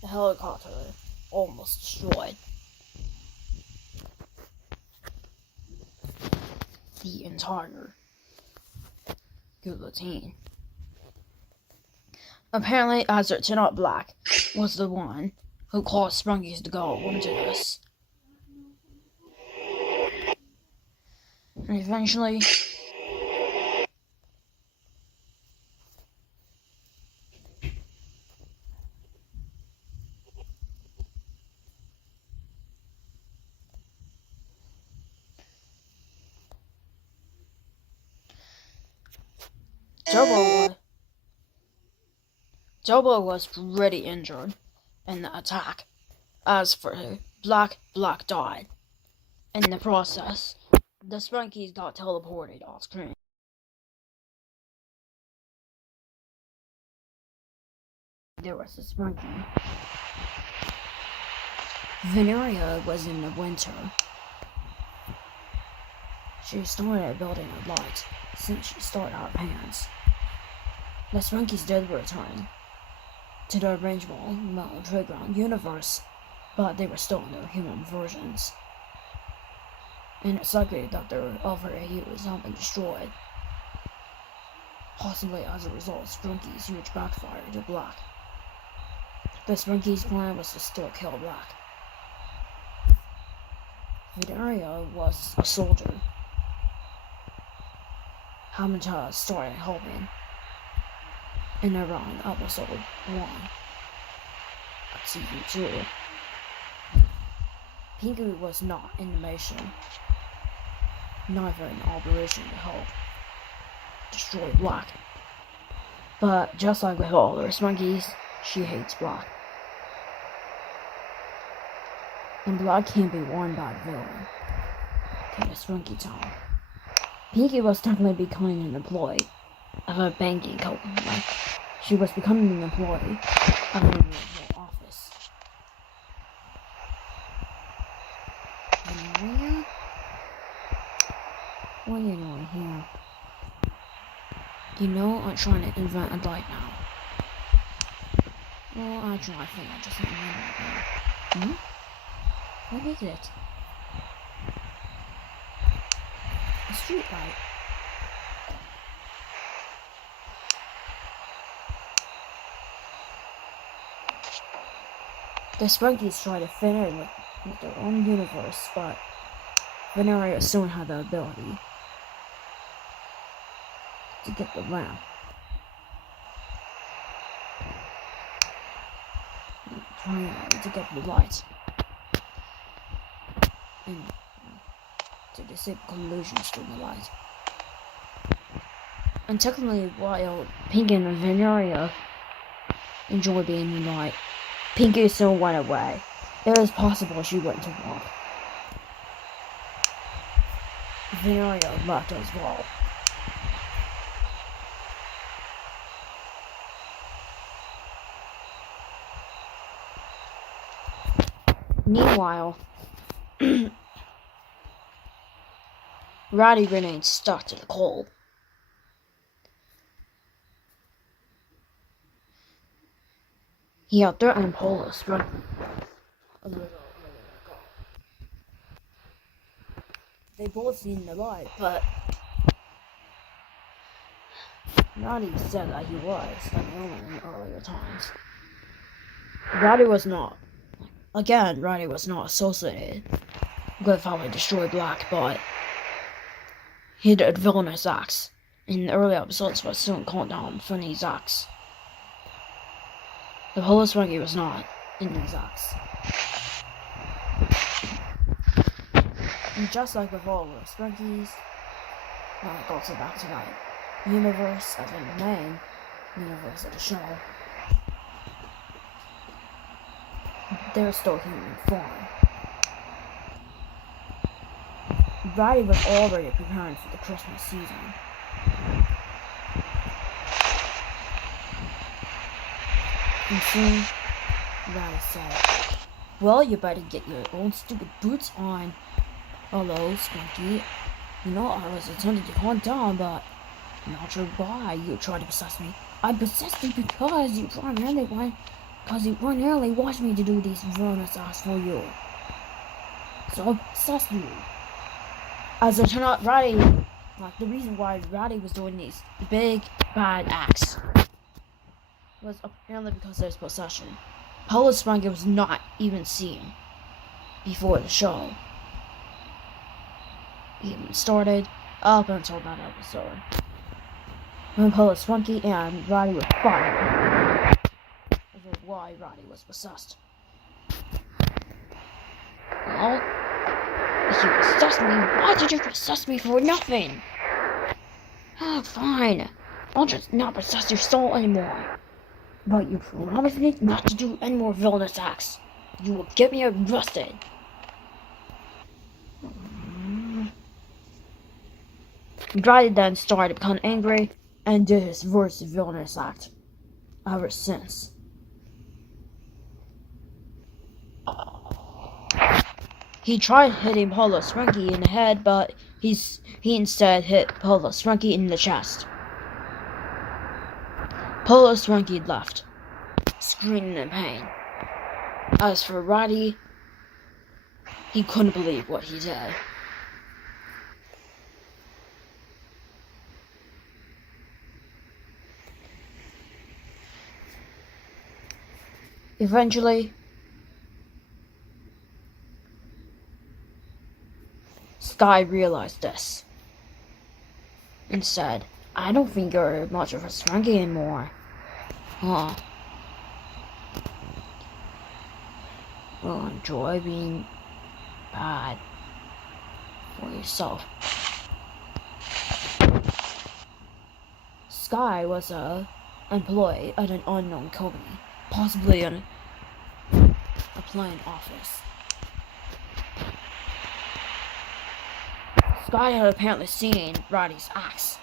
the helicopter almost destroyed the entire guillotine. Apparently, as it turned out, Black was the one who caused Sprunkies to go into this. And eventually, Jobo was pretty injured in the attack. As for Black died. In the process, the Sprunkies got teleported off screen. there was a Sprunki. Veneria was in the winter. She started building a light since she started out of hands. The Sprunkies did return to the original Mountain Playground universe, but they were still in their human versions. And it's likely that their other AUs have been destroyed, possibly as a result of Sprunki's huge backfire to Black. The Sprunki's plan was to still kill Black. Veneria was a soldier, having to start helping in around episode 1 of season 2. Pinky was not in the mission, neither in operation to help destroy Black. But just like with all other Sprunkies, she hates Black. And Black can't be worn by the villain. Okay, the Sprunki time. Pinky was technically becoming an employee of a banking company. She was becoming an employee of an individual office. And what are you doing here? You know I'm trying to invent a light now. Well, I try to think I just invented it. What is it? A street light. The Sprunkies try to fit in with their own universe, but Veneria soon had the ability to get the lamp. Trying to get the light. And to disable collisions through the light. And technically, while Pink and Veneria enjoy being in the light, Pinky still went away. It was possible she went to walk. Veneria left as well. Meanwhile, Roddy remained stuck to the coal. He had threatened Polis, but they both seen the light, but Roddy said that he was a villain in earlier times. Roddy was not associated with how he destroyed Black, but he did villainous acts in the early episodes, but soon calmed down from these acts. The Polis Sprunki was not in these acts. And just like with all the Sprunkies, also back to that universe of the main universe of the show, they're still human form. Roddy was already preparing for the Christmas season. And soon, Roddy said, "Well, you better get your own stupid boots on. Hello, Sprunki. You know, I was attempting to calm down, but I'm not sure why you tried to possess me. I possessed you because you primarily watched me to do these villainous acts for you. So I possessed you." As it turned out, the reason why Roddy was doing these big, bad acts was apparently because of his possession. Polis Sprunki was not even seen before the show even started up until that episode, when Polis Sprunki and Roddy were fighting over why Roddy was possessed. Well, if you possessed me, why did you possess me for nothing? Oh, fine. I'll just not possess your soul anymore. But you promised me not to do any more villainous acts. You will get me arrested. Roddy then started to become angry and did his worst villainous act ever since. He tried hitting Polo Sprunky in the head, but he instead hit Polo Sprunky in the chest. Polo Sprunky left, screaming in pain. As for Roddy, he couldn't believe what he did. Eventually, Sky realized this and said, I don't think you're much of a Sprunky anymore. Huh. Well, enjoy being bad for yourself. Sky was an employee at an unknown company, possibly in a plane office. Sky had apparently seen Roddy's axe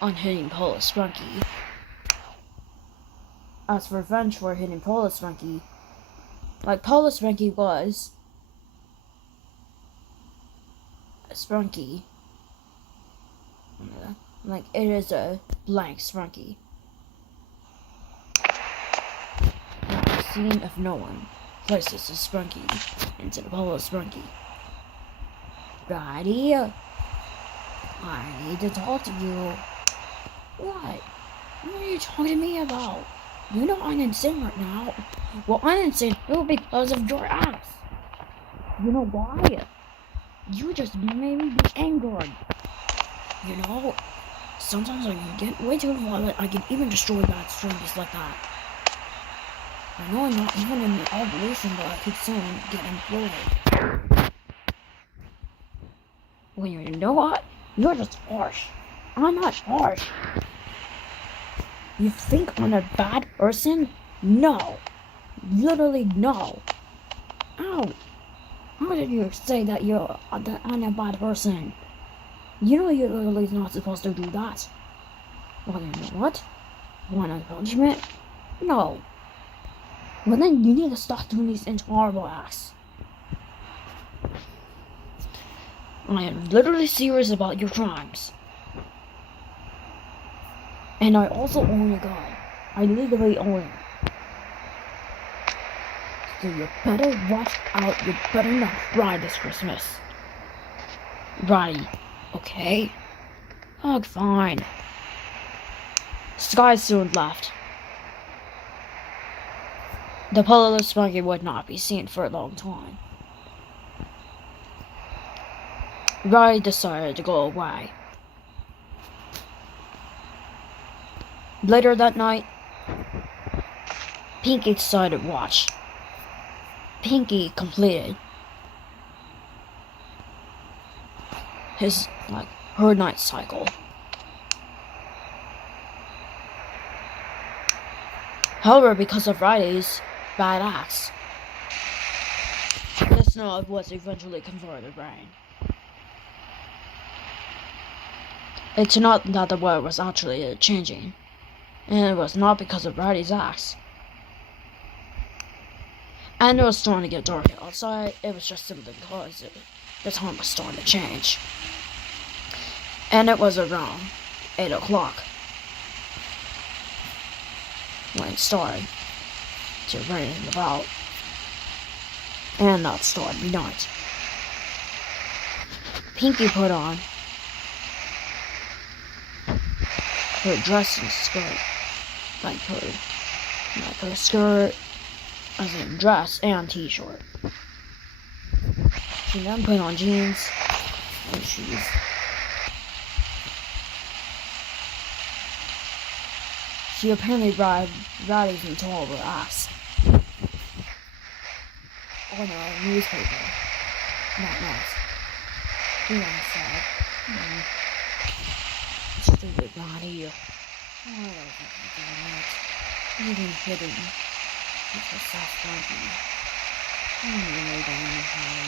on hitting Polo Sprunky. As for revenge for hitting Polo Sprunky, like Polo Sprunky was a Sprunky, like it is a blank Sprunky. Now, seeing if no one places a Sprunky into the Polo Sprunky. Roddy, I need to talk to you. What? What are you talking to me about? You know I'm insane right now. Well, I'm insane because of your ass. You know why? You just made me be angry. You know, sometimes I can get way too violent. I can even destroy bad strangers like that. I know I'm not even in the evolution, but I could soon get employed. Well, you know what? You're just harsh. I'm not harsh. You think I'm a bad person? No. Literally no. Ow. How did you say that I'm a bad person? You know you're literally not supposed to do that. Well, you know what? Want a punishment? No. Well, then you need to stop doing these intolerable acts. I am literally serious about your crimes. And I also own a gun. I legally own it. So you better watch out. You better not cry this Christmas. Roddy, okay? Oh, fine. Sky soon left. The Polo Sprunky would not be seen for a long time. Roddy decided to go away. Later that night, Pinky decided to watch. Pinky completed her night cycle. However, because of Roddy's bad acts, the snow was eventually converted to rain. It's not that the weather was actually changing, and it was not because of Roddy's acts. And it was starting to get dark outside. It was just simply because the time was starting to change. And it was around 8 o'clock when it started to rain about. And that started night. Pinky put on her dress and skirt, like her skirt, as in dress and t-shirt. She then put on jeans and shoes. She apparently Roddy's into all her ass. On a newspaper. Not nice. He said, stupid Roddy. Why wasn't he doing it? Even hidden. It's a soft Sprunky. I really don't know how.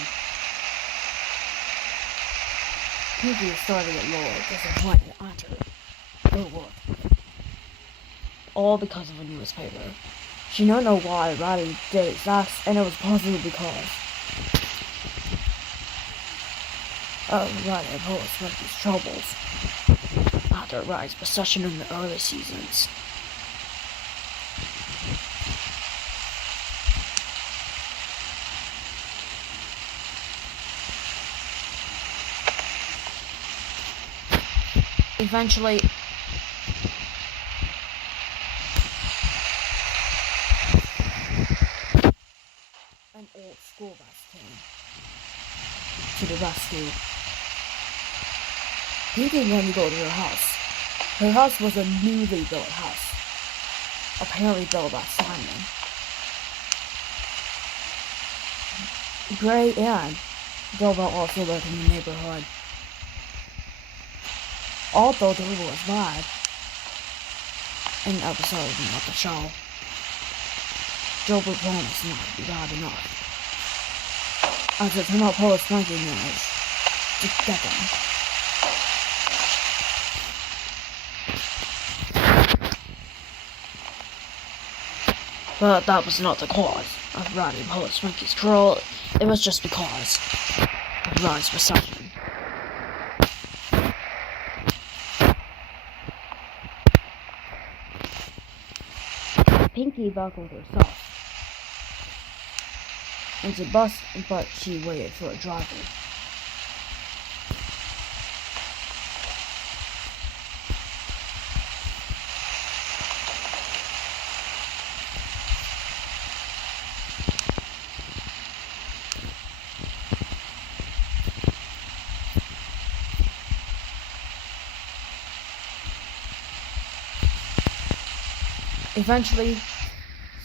Pinky started to get lower disappointed after her work. All because of a newspaper. She don't know why Roddy did his acts, and it was possibly because Riding Police with his troubles after Riding's possession in the early seasons. Eventually, an old school bus came to the rescue. Pinky wanted to go to her house. Her house was a newly built house, apparently built by Simon. Gray and Dilbert also lived in the neighborhood. Although Dilbert was bad in an episode of the show, Dilbert promised not to be bad enough. As it turned out, Paul Sprunki managed to get them. But that was not the cause of Roddy and Paul Sprunki's quarrel. It was just because of Roddy's possession. Pinky buckled herself into the bus, but she waited for a driver. Eventually,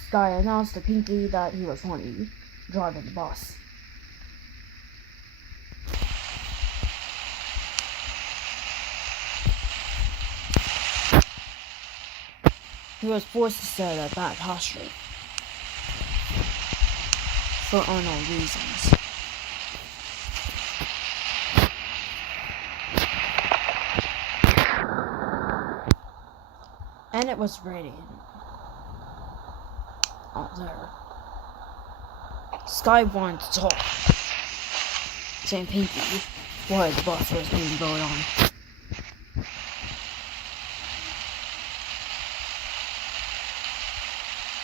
Sky announced to Pinky that he was going to be driving the bus. He was forced to sit at that posture for unknown reasons. And it was raining out there. Sky wanted to talk, saying Pinky why the bus was being going on.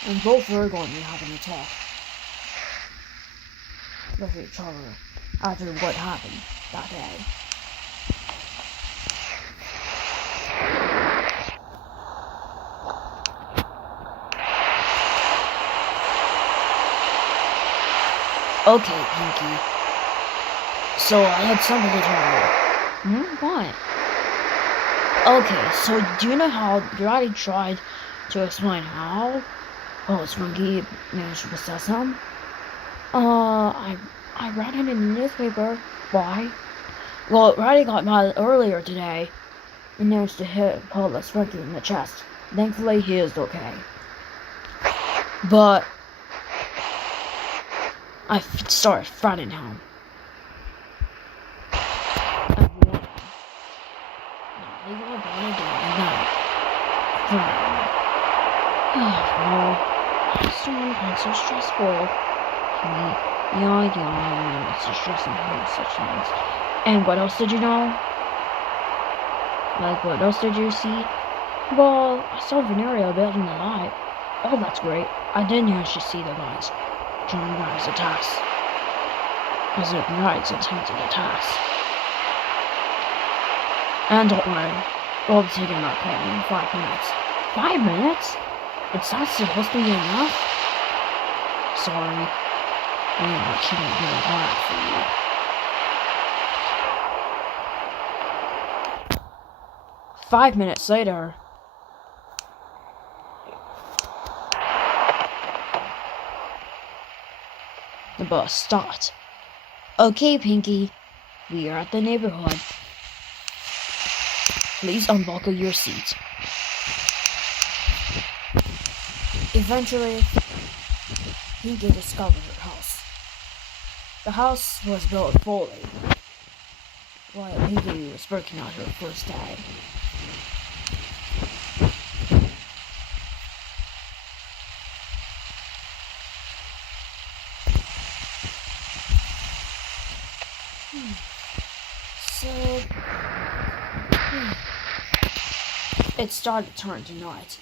And both were going to be having a talk with each other after what happened that day. Okay, Pinky. So I had something to tell you. What? Okay, so do you know how Roddy tried to explain how Sprunki managed to possess him? I read it in the newspaper. Why? Well, Roddy got mad earlier today and managed to hit Sprunki in the chest. Thankfully, he is okay. But I started threatening him. It's so stressful. Yeah, it's just stressing him such things. And what else did you know? Like, what else did you see? Well, I saw Veneria building the light. Oh, that's great. I didn't actually see the lights during Rise attacks. Was it Rise attempted attacks? And don't worry, we'll be taking that call in 5 minutes. 5 minutes? It's not supposed to be enough? Sorry. I can't do that for you. 5 minutes later, the bus stopped. Okay, Pinky, we are at the neighborhood. Please unbuckle your seat. Eventually, Pinky discovered her house. The house was built fully, while Pinky was working on her first day. So it started to turn to night.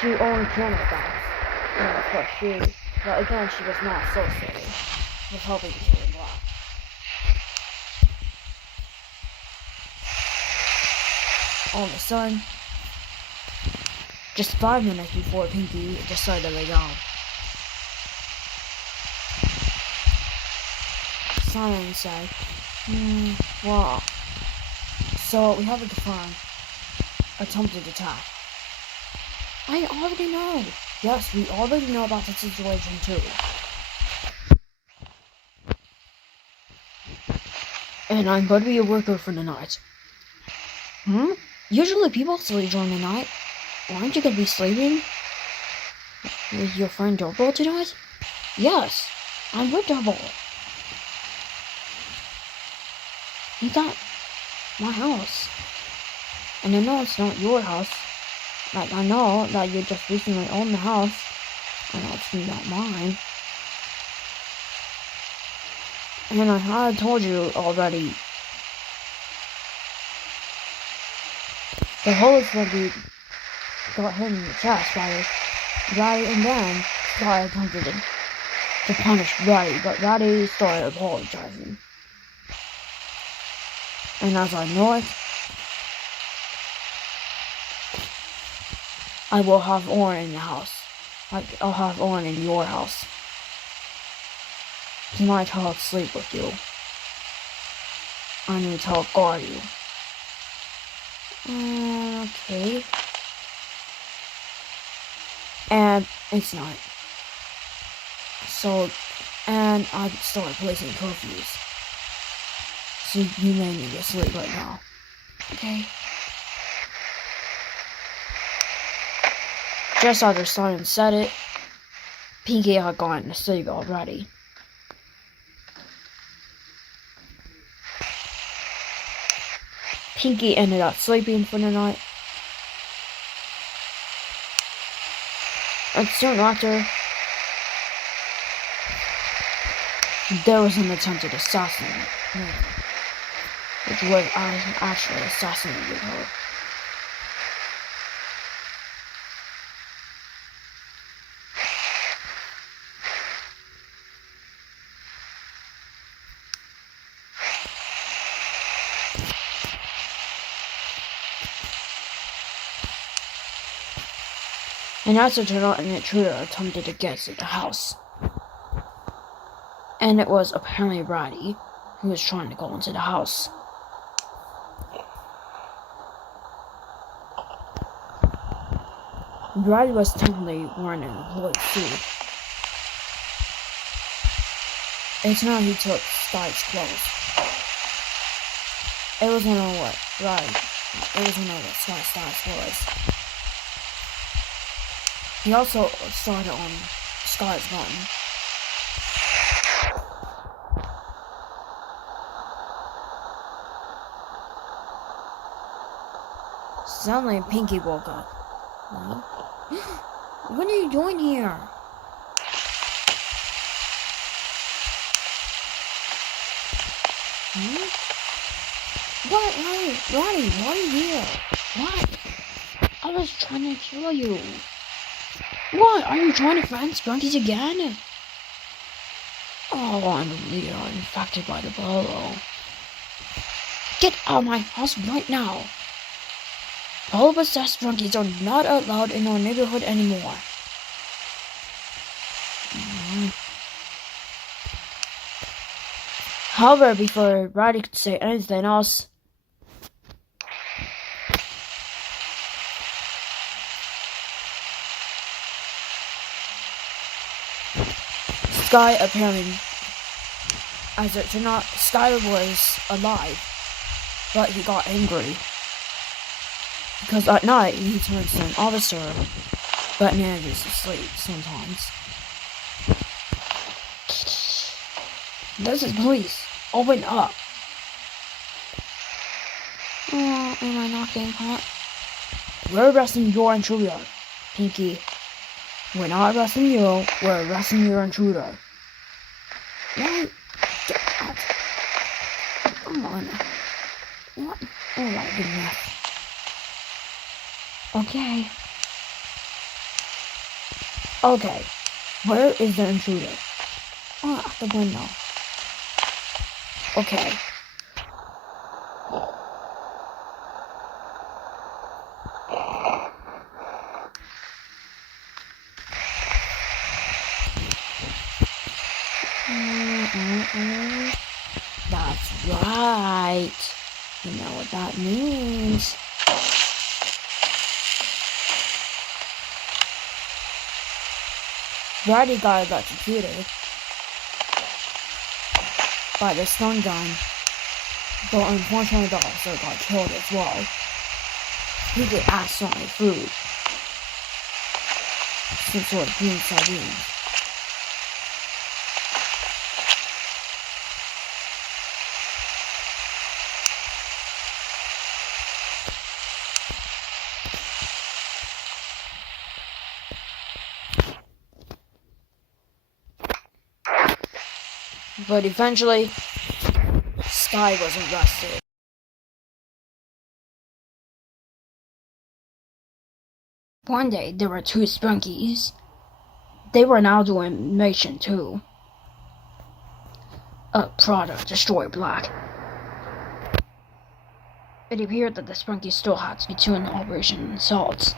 She owned piano bands, and of course but again, she was not associated with helping Killer Black. All of a sudden, just 5 minutes before Pinky decided to lay down, Simon said, well, so we have a confirmed attempted attack. I already know. Yes, we already know about the situation too. And I'm going to be a worker for the night. Usually people sleep during the night. Aren't you going to be sleeping with your friend Double tonight? Yes, I'm with Double. He's at my house. And I know it's not your house. Like, I know that you just recently owned the house. I know it's not mine. And I had told you already. The hole is when we got hit in the chest by Ratty, and then I attempted to punish Ratty, but Ratty started apologizing. And as I know it, I will have Orin in the house. Like, I'll have Orin in your house. Tonight I'll sleep with you. I need to help guard you. Okay. And it's night. So, and I started placing curfews. So you may need to sleep right now. Okay? Just after Simon said it, Pinky had gone to sleep already. Pinky ended up sleeping for the night. And soon after, there was an attempted assassination, which was actually assassinated her. And as it turned out, an intruder attempted to get into the house. And it was apparently Ratty who was trying to go into the house. Ratty was technically wearing an employee suit. It's not he took Sky's clothes. It was one of what Sky's style was. He also started on Sky's gun. Suddenly, Pinky woke up. What are you doing here? What? Ronnie, why are you here? What? I was trying to kill you. What? Are you trying to find Sprunkies again? Oh, I'm really infected by the bolo. Get out of my house right now. Bolo-possessed Sprunkies are not allowed in our neighborhood anymore. However, before Ratty could say anything else, Sky apparently, as it turned out, Sky was alive, but he got angry because at night he turned to an officer but manages to sleep sometimes. This is police. Open up. Oh, am I not getting caught? We're arresting your intruder, Pinky. We're not arresting you. We're arresting your intruder. What? God. Come on. What? Alright, good enough. Okay. Okay. Where is the intruder? Oh, out the window. Okay. That's right. You know what that means. We already got electrocuted by the stun gun, but unfortunately the officer got killed as well. He could accidentally food. Some sort of green sardines. But eventually, Sky was arrested. One day, there were two Spunkies. They were now doing Mission 2. Product, Destroy Black. It appeared that the Sprunkies still had to be doing Operation Assault.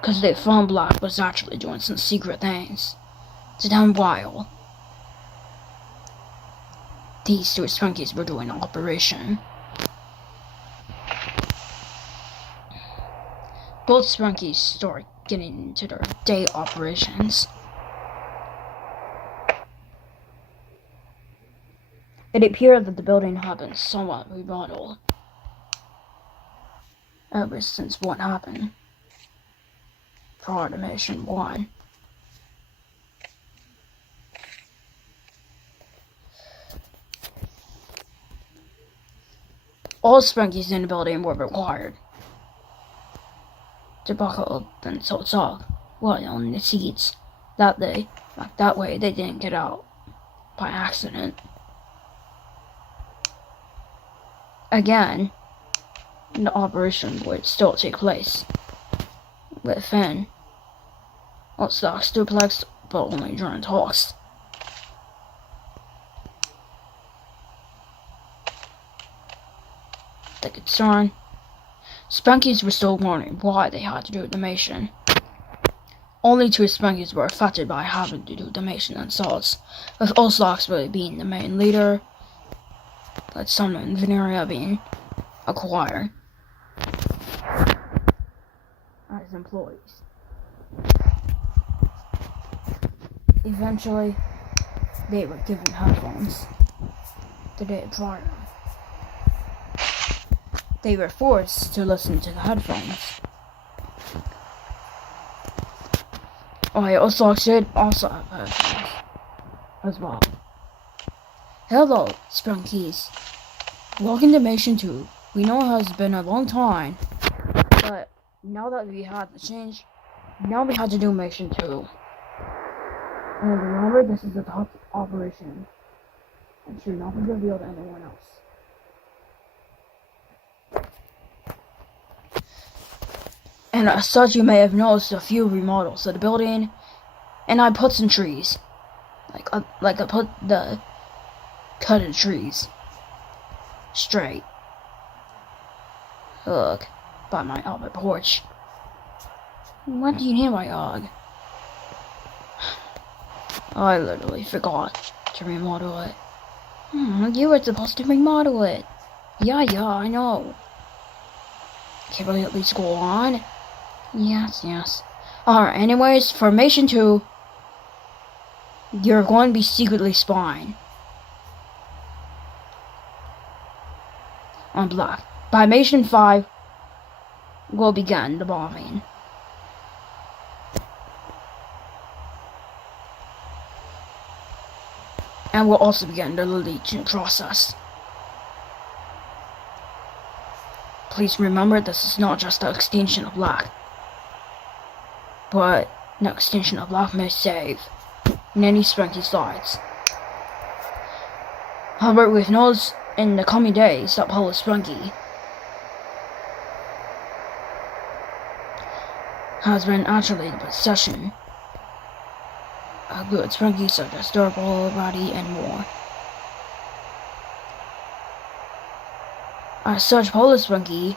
Because they found Black was actually doing some secret things. To them while these two Spunkies were doing an operation. Both Sprunkies start getting into their day operations. It appeared that the building had been somewhat remodeled ever since what happened prior to Mission 1. All Sprunkies in the building were required to buckle themselves up while on the seats that day. That way they didn't get out by accident. Again, the operation would still take place with Finn. All stocks duplex, but only during talks. The concern, Spunkies were still wondering why they had to do the mission. Only two Spunkies were affected by having to do the mission themselves, with Oslox really being the main leader, but some in Veneria being acquired as employees. Eventually, they were given headphones the day prior. They were forced to listen to the headphones. Oslox did also have headphones as well. Hello, Sprunkies. Welcome to Mission 2. We know it has been a long time, but now that we had the change, now we had to do Mission 2. And remember, this is a top operation and should not be revealed to anyone else. And as such, you may have noticed a few remodels of the building, and I put some trees. Like I put the cutted trees straight. Look, by my outlet porch. What do you mean by ugh? I literally forgot to remodel it. You were supposed to remodel it. Yeah, I know. Can we at least go on? Yes. Alright, anyways, for Mission 2, you're going to be secretly spying on Black. By Mission 5, will begin the bombing. And we'll also begin the leaching process. Please remember, this is not just the extinction of black, but the extinction of black may save many Sprunki's lives. However, we've noticed in the coming days that Paul Sprunki has been actually the possession of good Sprunkies such as Durable, Body, and more. As such, Polish Sprunki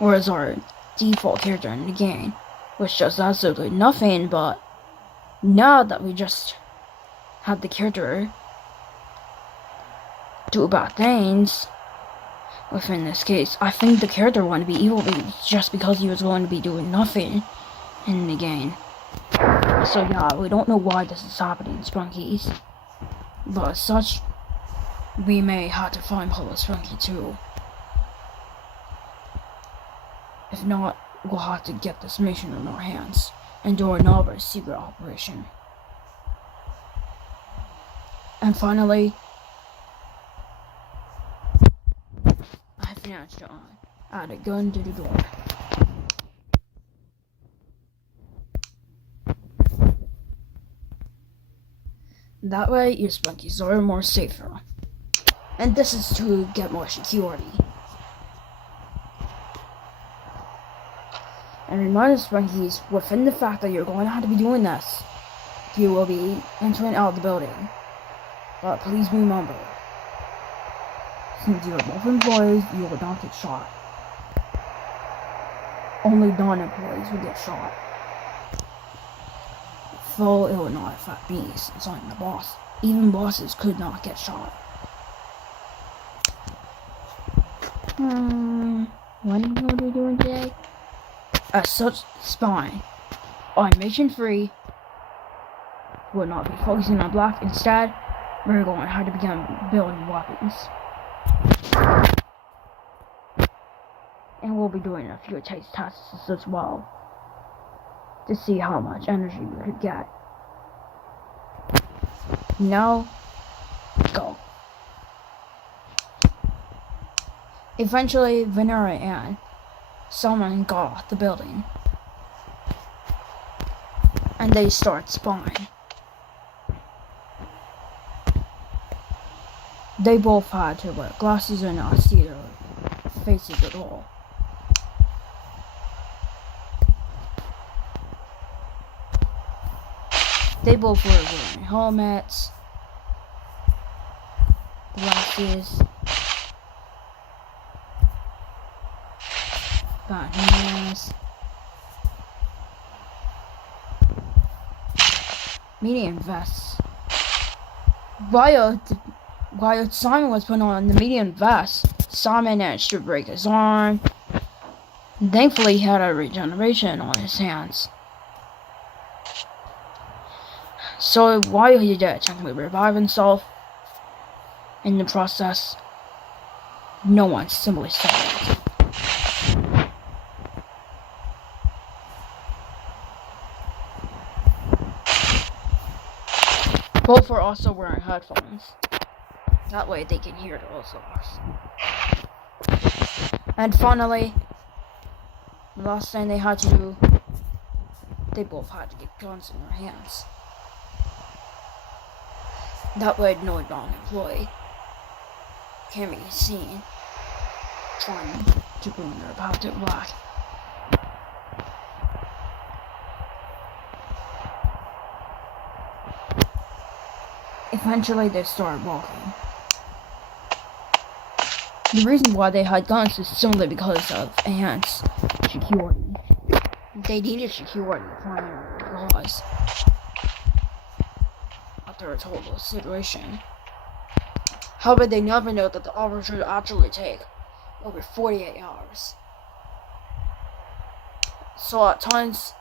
was our default character in the game, which does absolutely nothing, but now that we just had the character do bad things, within this case, I think the character wanted to be evil just because he was going to be doing nothing in the game. So yeah, we don't know why this is happening, Sprunkies, but as such, we may have to find Polish Sprunki too. If not, we'll have to get this mission in our hands and do another secret operation. And finally, I finished on add a gun to the door. That way, your Sprunkies are more safer. And this is to get more security. And remind the Sprunkies, within the fact that you're going to have to be doing this, you will be entering out of the building. But please remember, since you're both employees, you will not get shot. Only non-employees will get shot. Though it will not affect me, since I'm the boss. Even bosses could not get shot. What are we doing today? As such, spine. On mission 3, will not be focusing on black. Instead, we're going to have to begin building weapons. And we'll be doing a few taste tests as well, to see how much energy we could get. Now, go. Eventually, Venera and someone got off the building, and they start spawning. They both had to wear glasses and not see their faces at all. They both were wearing helmets, glasses, bananas, medium vests. While Simon was putting on the medium vest, Simon managed to break his arm. Thankfully, he had a regeneration on his hands. So while he did technically revive himself, in the process, no one simply saw it. Both are also wearing headphones. That way they can hear the Ocelars. And finally, the last thing they had to do, they both had to get guns in their hands. That way no non-employee can be seen trying to bring their power to black. Eventually they started walking. The reason why they had guns is simply because of enhanced security. They needed security because after a total situation. However, they never know that the operation would actually take over 48 hours. So at times,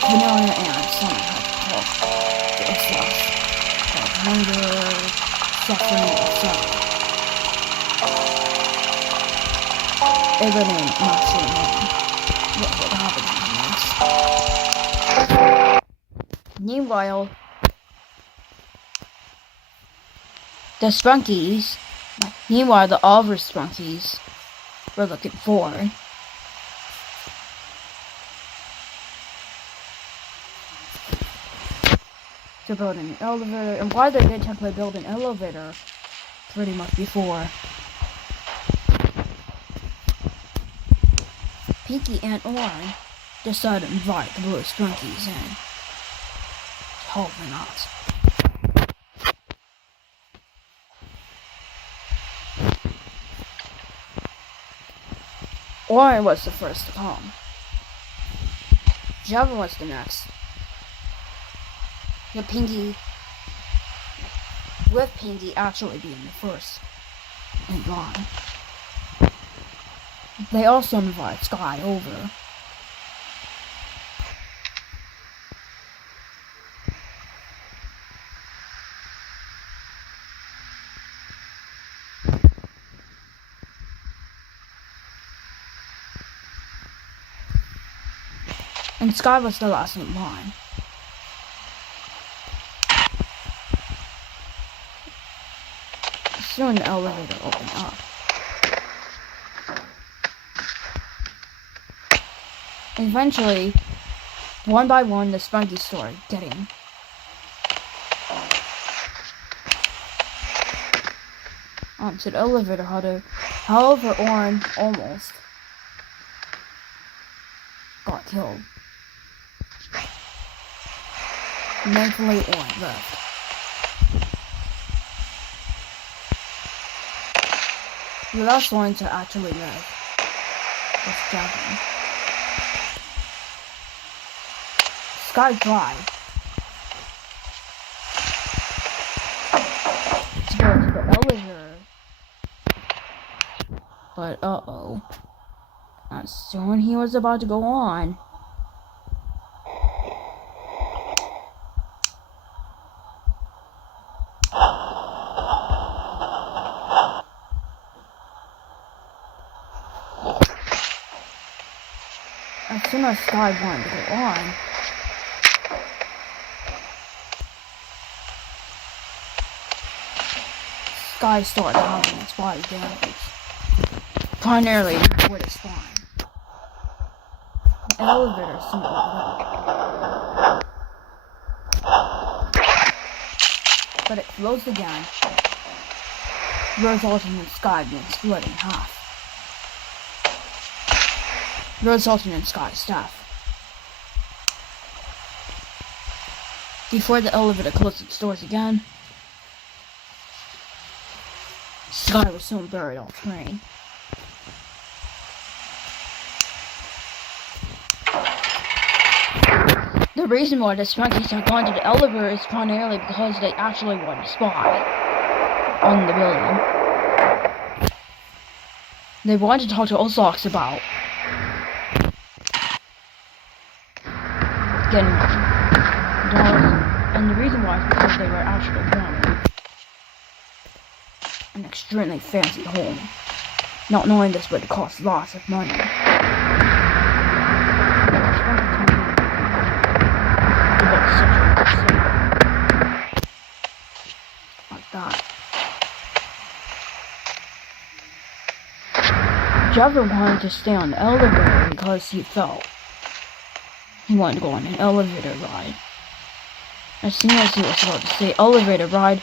Vanilla and Sonic had to talk to us about hunger, suffering, etc. it remained not so long. What would happen next? Meanwhile, the other Spunkies were looking forward. To build an elevator, and why they did technically build an elevator pretty much before. Pinky and Orange decided to invite the blue Sprunkies in. Hope not. Orange was the first to come. Java was the next. With Pinky actually being the first in line. They also invite Sky over. And Sky was the last in line. Soon the elevator opened up. Eventually, one by one, the Spunky started getting onto the elevator. However, Orange almost got killed. Thankfully, Orange left. The last one to actually live was Javin. Sky tried to go to the elevator, but as soon he was about to go on, as soon as Sky wanted to go on, Sky started having its body damaged, primarily with its spine. The elevator soon opened up, but it closed again, resulting in Sky being split in half. Resulting in Sky's death. Before the elevator closed its doors again, Sky was soon buried off screen. The reason why the Spunkies had gone to the elevator is primarily because they actually wanted to spy on the building. They wanted to talk to Ozlox about getting dollars, and the reason why is because they were actually wanting an extremely fancy home. Not knowing this would cost lots of money. Like that. Java wanted to stay on the elevator because he felt he wanted to go on an elevator ride. As soon as he was about to say elevator ride,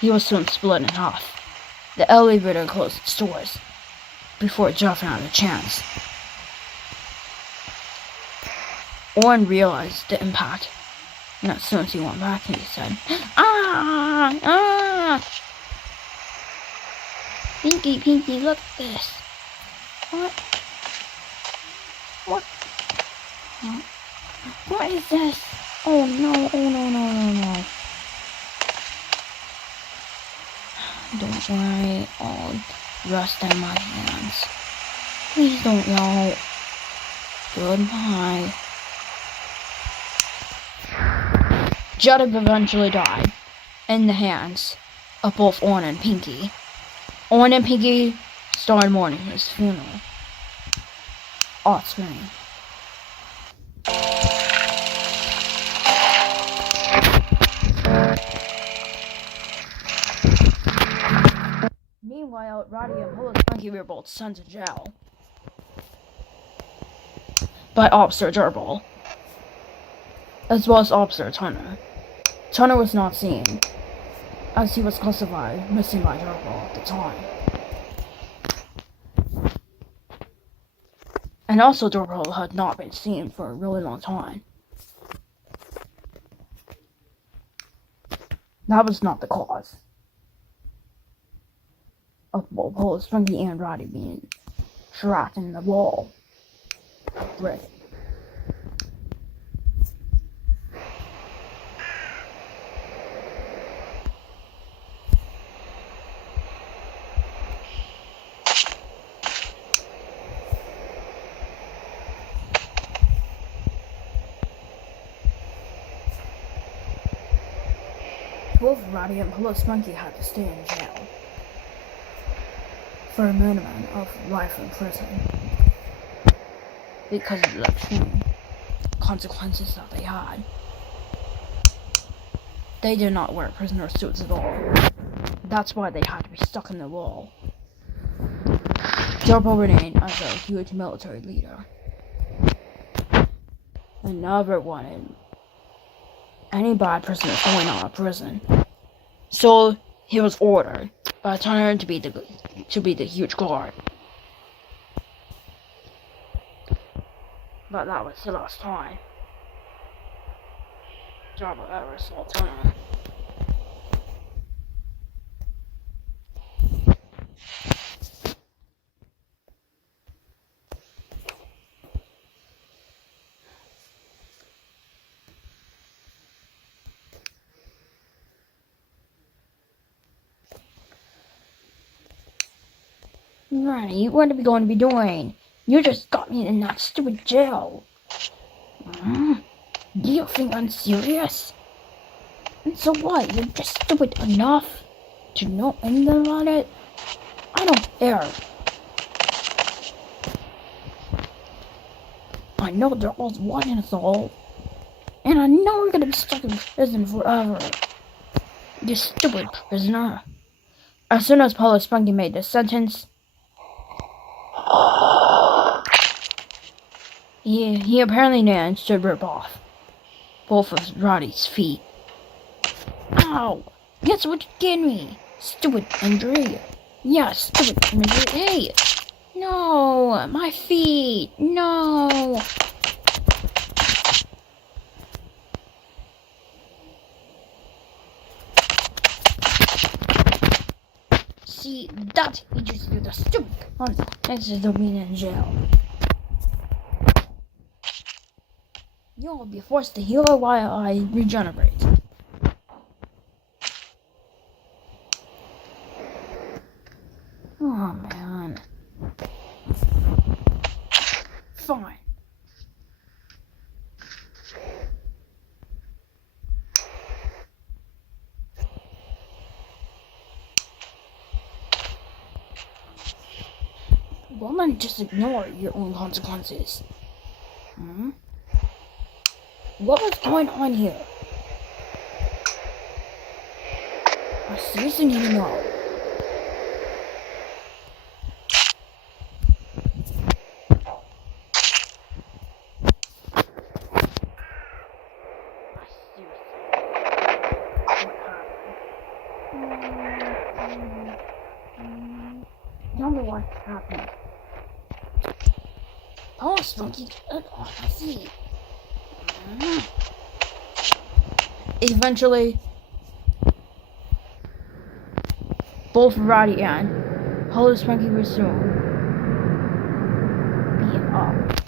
he was soon split in half. The elevator closed its doors before Java had a chance. Oren realized the impact, and as soon as he went back, he said, "Ah! Ah! Pinky, look at this. What? What is this? Oh no. Don't worry, I'll rest in my hands. Please don't yell. Goodbye." Judith eventually died in the hands of both Oren and Pinky. Oren and Pinky started mourning his funeral. off-screen. Meanwhile, Roddy and Spunky were both sent to jail by Officer Durable, as well as Officer Turner. Turner was not seen, as he was classified missing by Durable at the time. And also Durable had not been seen for a really long time. That was not the cause of both Sprunki and Roddy being trapped in the wall of brick. Both Roddy and Sprunki had to stay in jail for a minimum of life in prison because of the extreme consequences that they had. They did not wear prisoner suits at all. That's why they had to be stuck in the wall. Durable remained as a huge military leader and never wanted any bad prisoners going out of prison. So he was ordered by Turner to be the huge guard. But that was the last time Durable ever saw Turner. Ronnie, what are we going to be doing? You just got me in that stupid jail. Do you think I'm serious? And so what? You're just stupid enough to know anything about it? I don't care. I know they're all watching us all. And I know we're gonna be stuck in prison forever. You stupid prisoner. As soon as Spunky made this sentence, he apparently managed to rip off both of Roddy's feet. Ow! Guess what you did me? Stupid injury. Yeah, stupid injury. Hey! No! My feet! No! See, that you just do the stupid consequences of being in jail. You'll be forced to heal while I regenerate. Oh man. Fine. Well then just ignore your own consequences. What was going on here? I seriously need to know. Tell me what happened. Oh, Sprunki, get off my feet. Eventually, both Roddy and Sprunki were soon being up.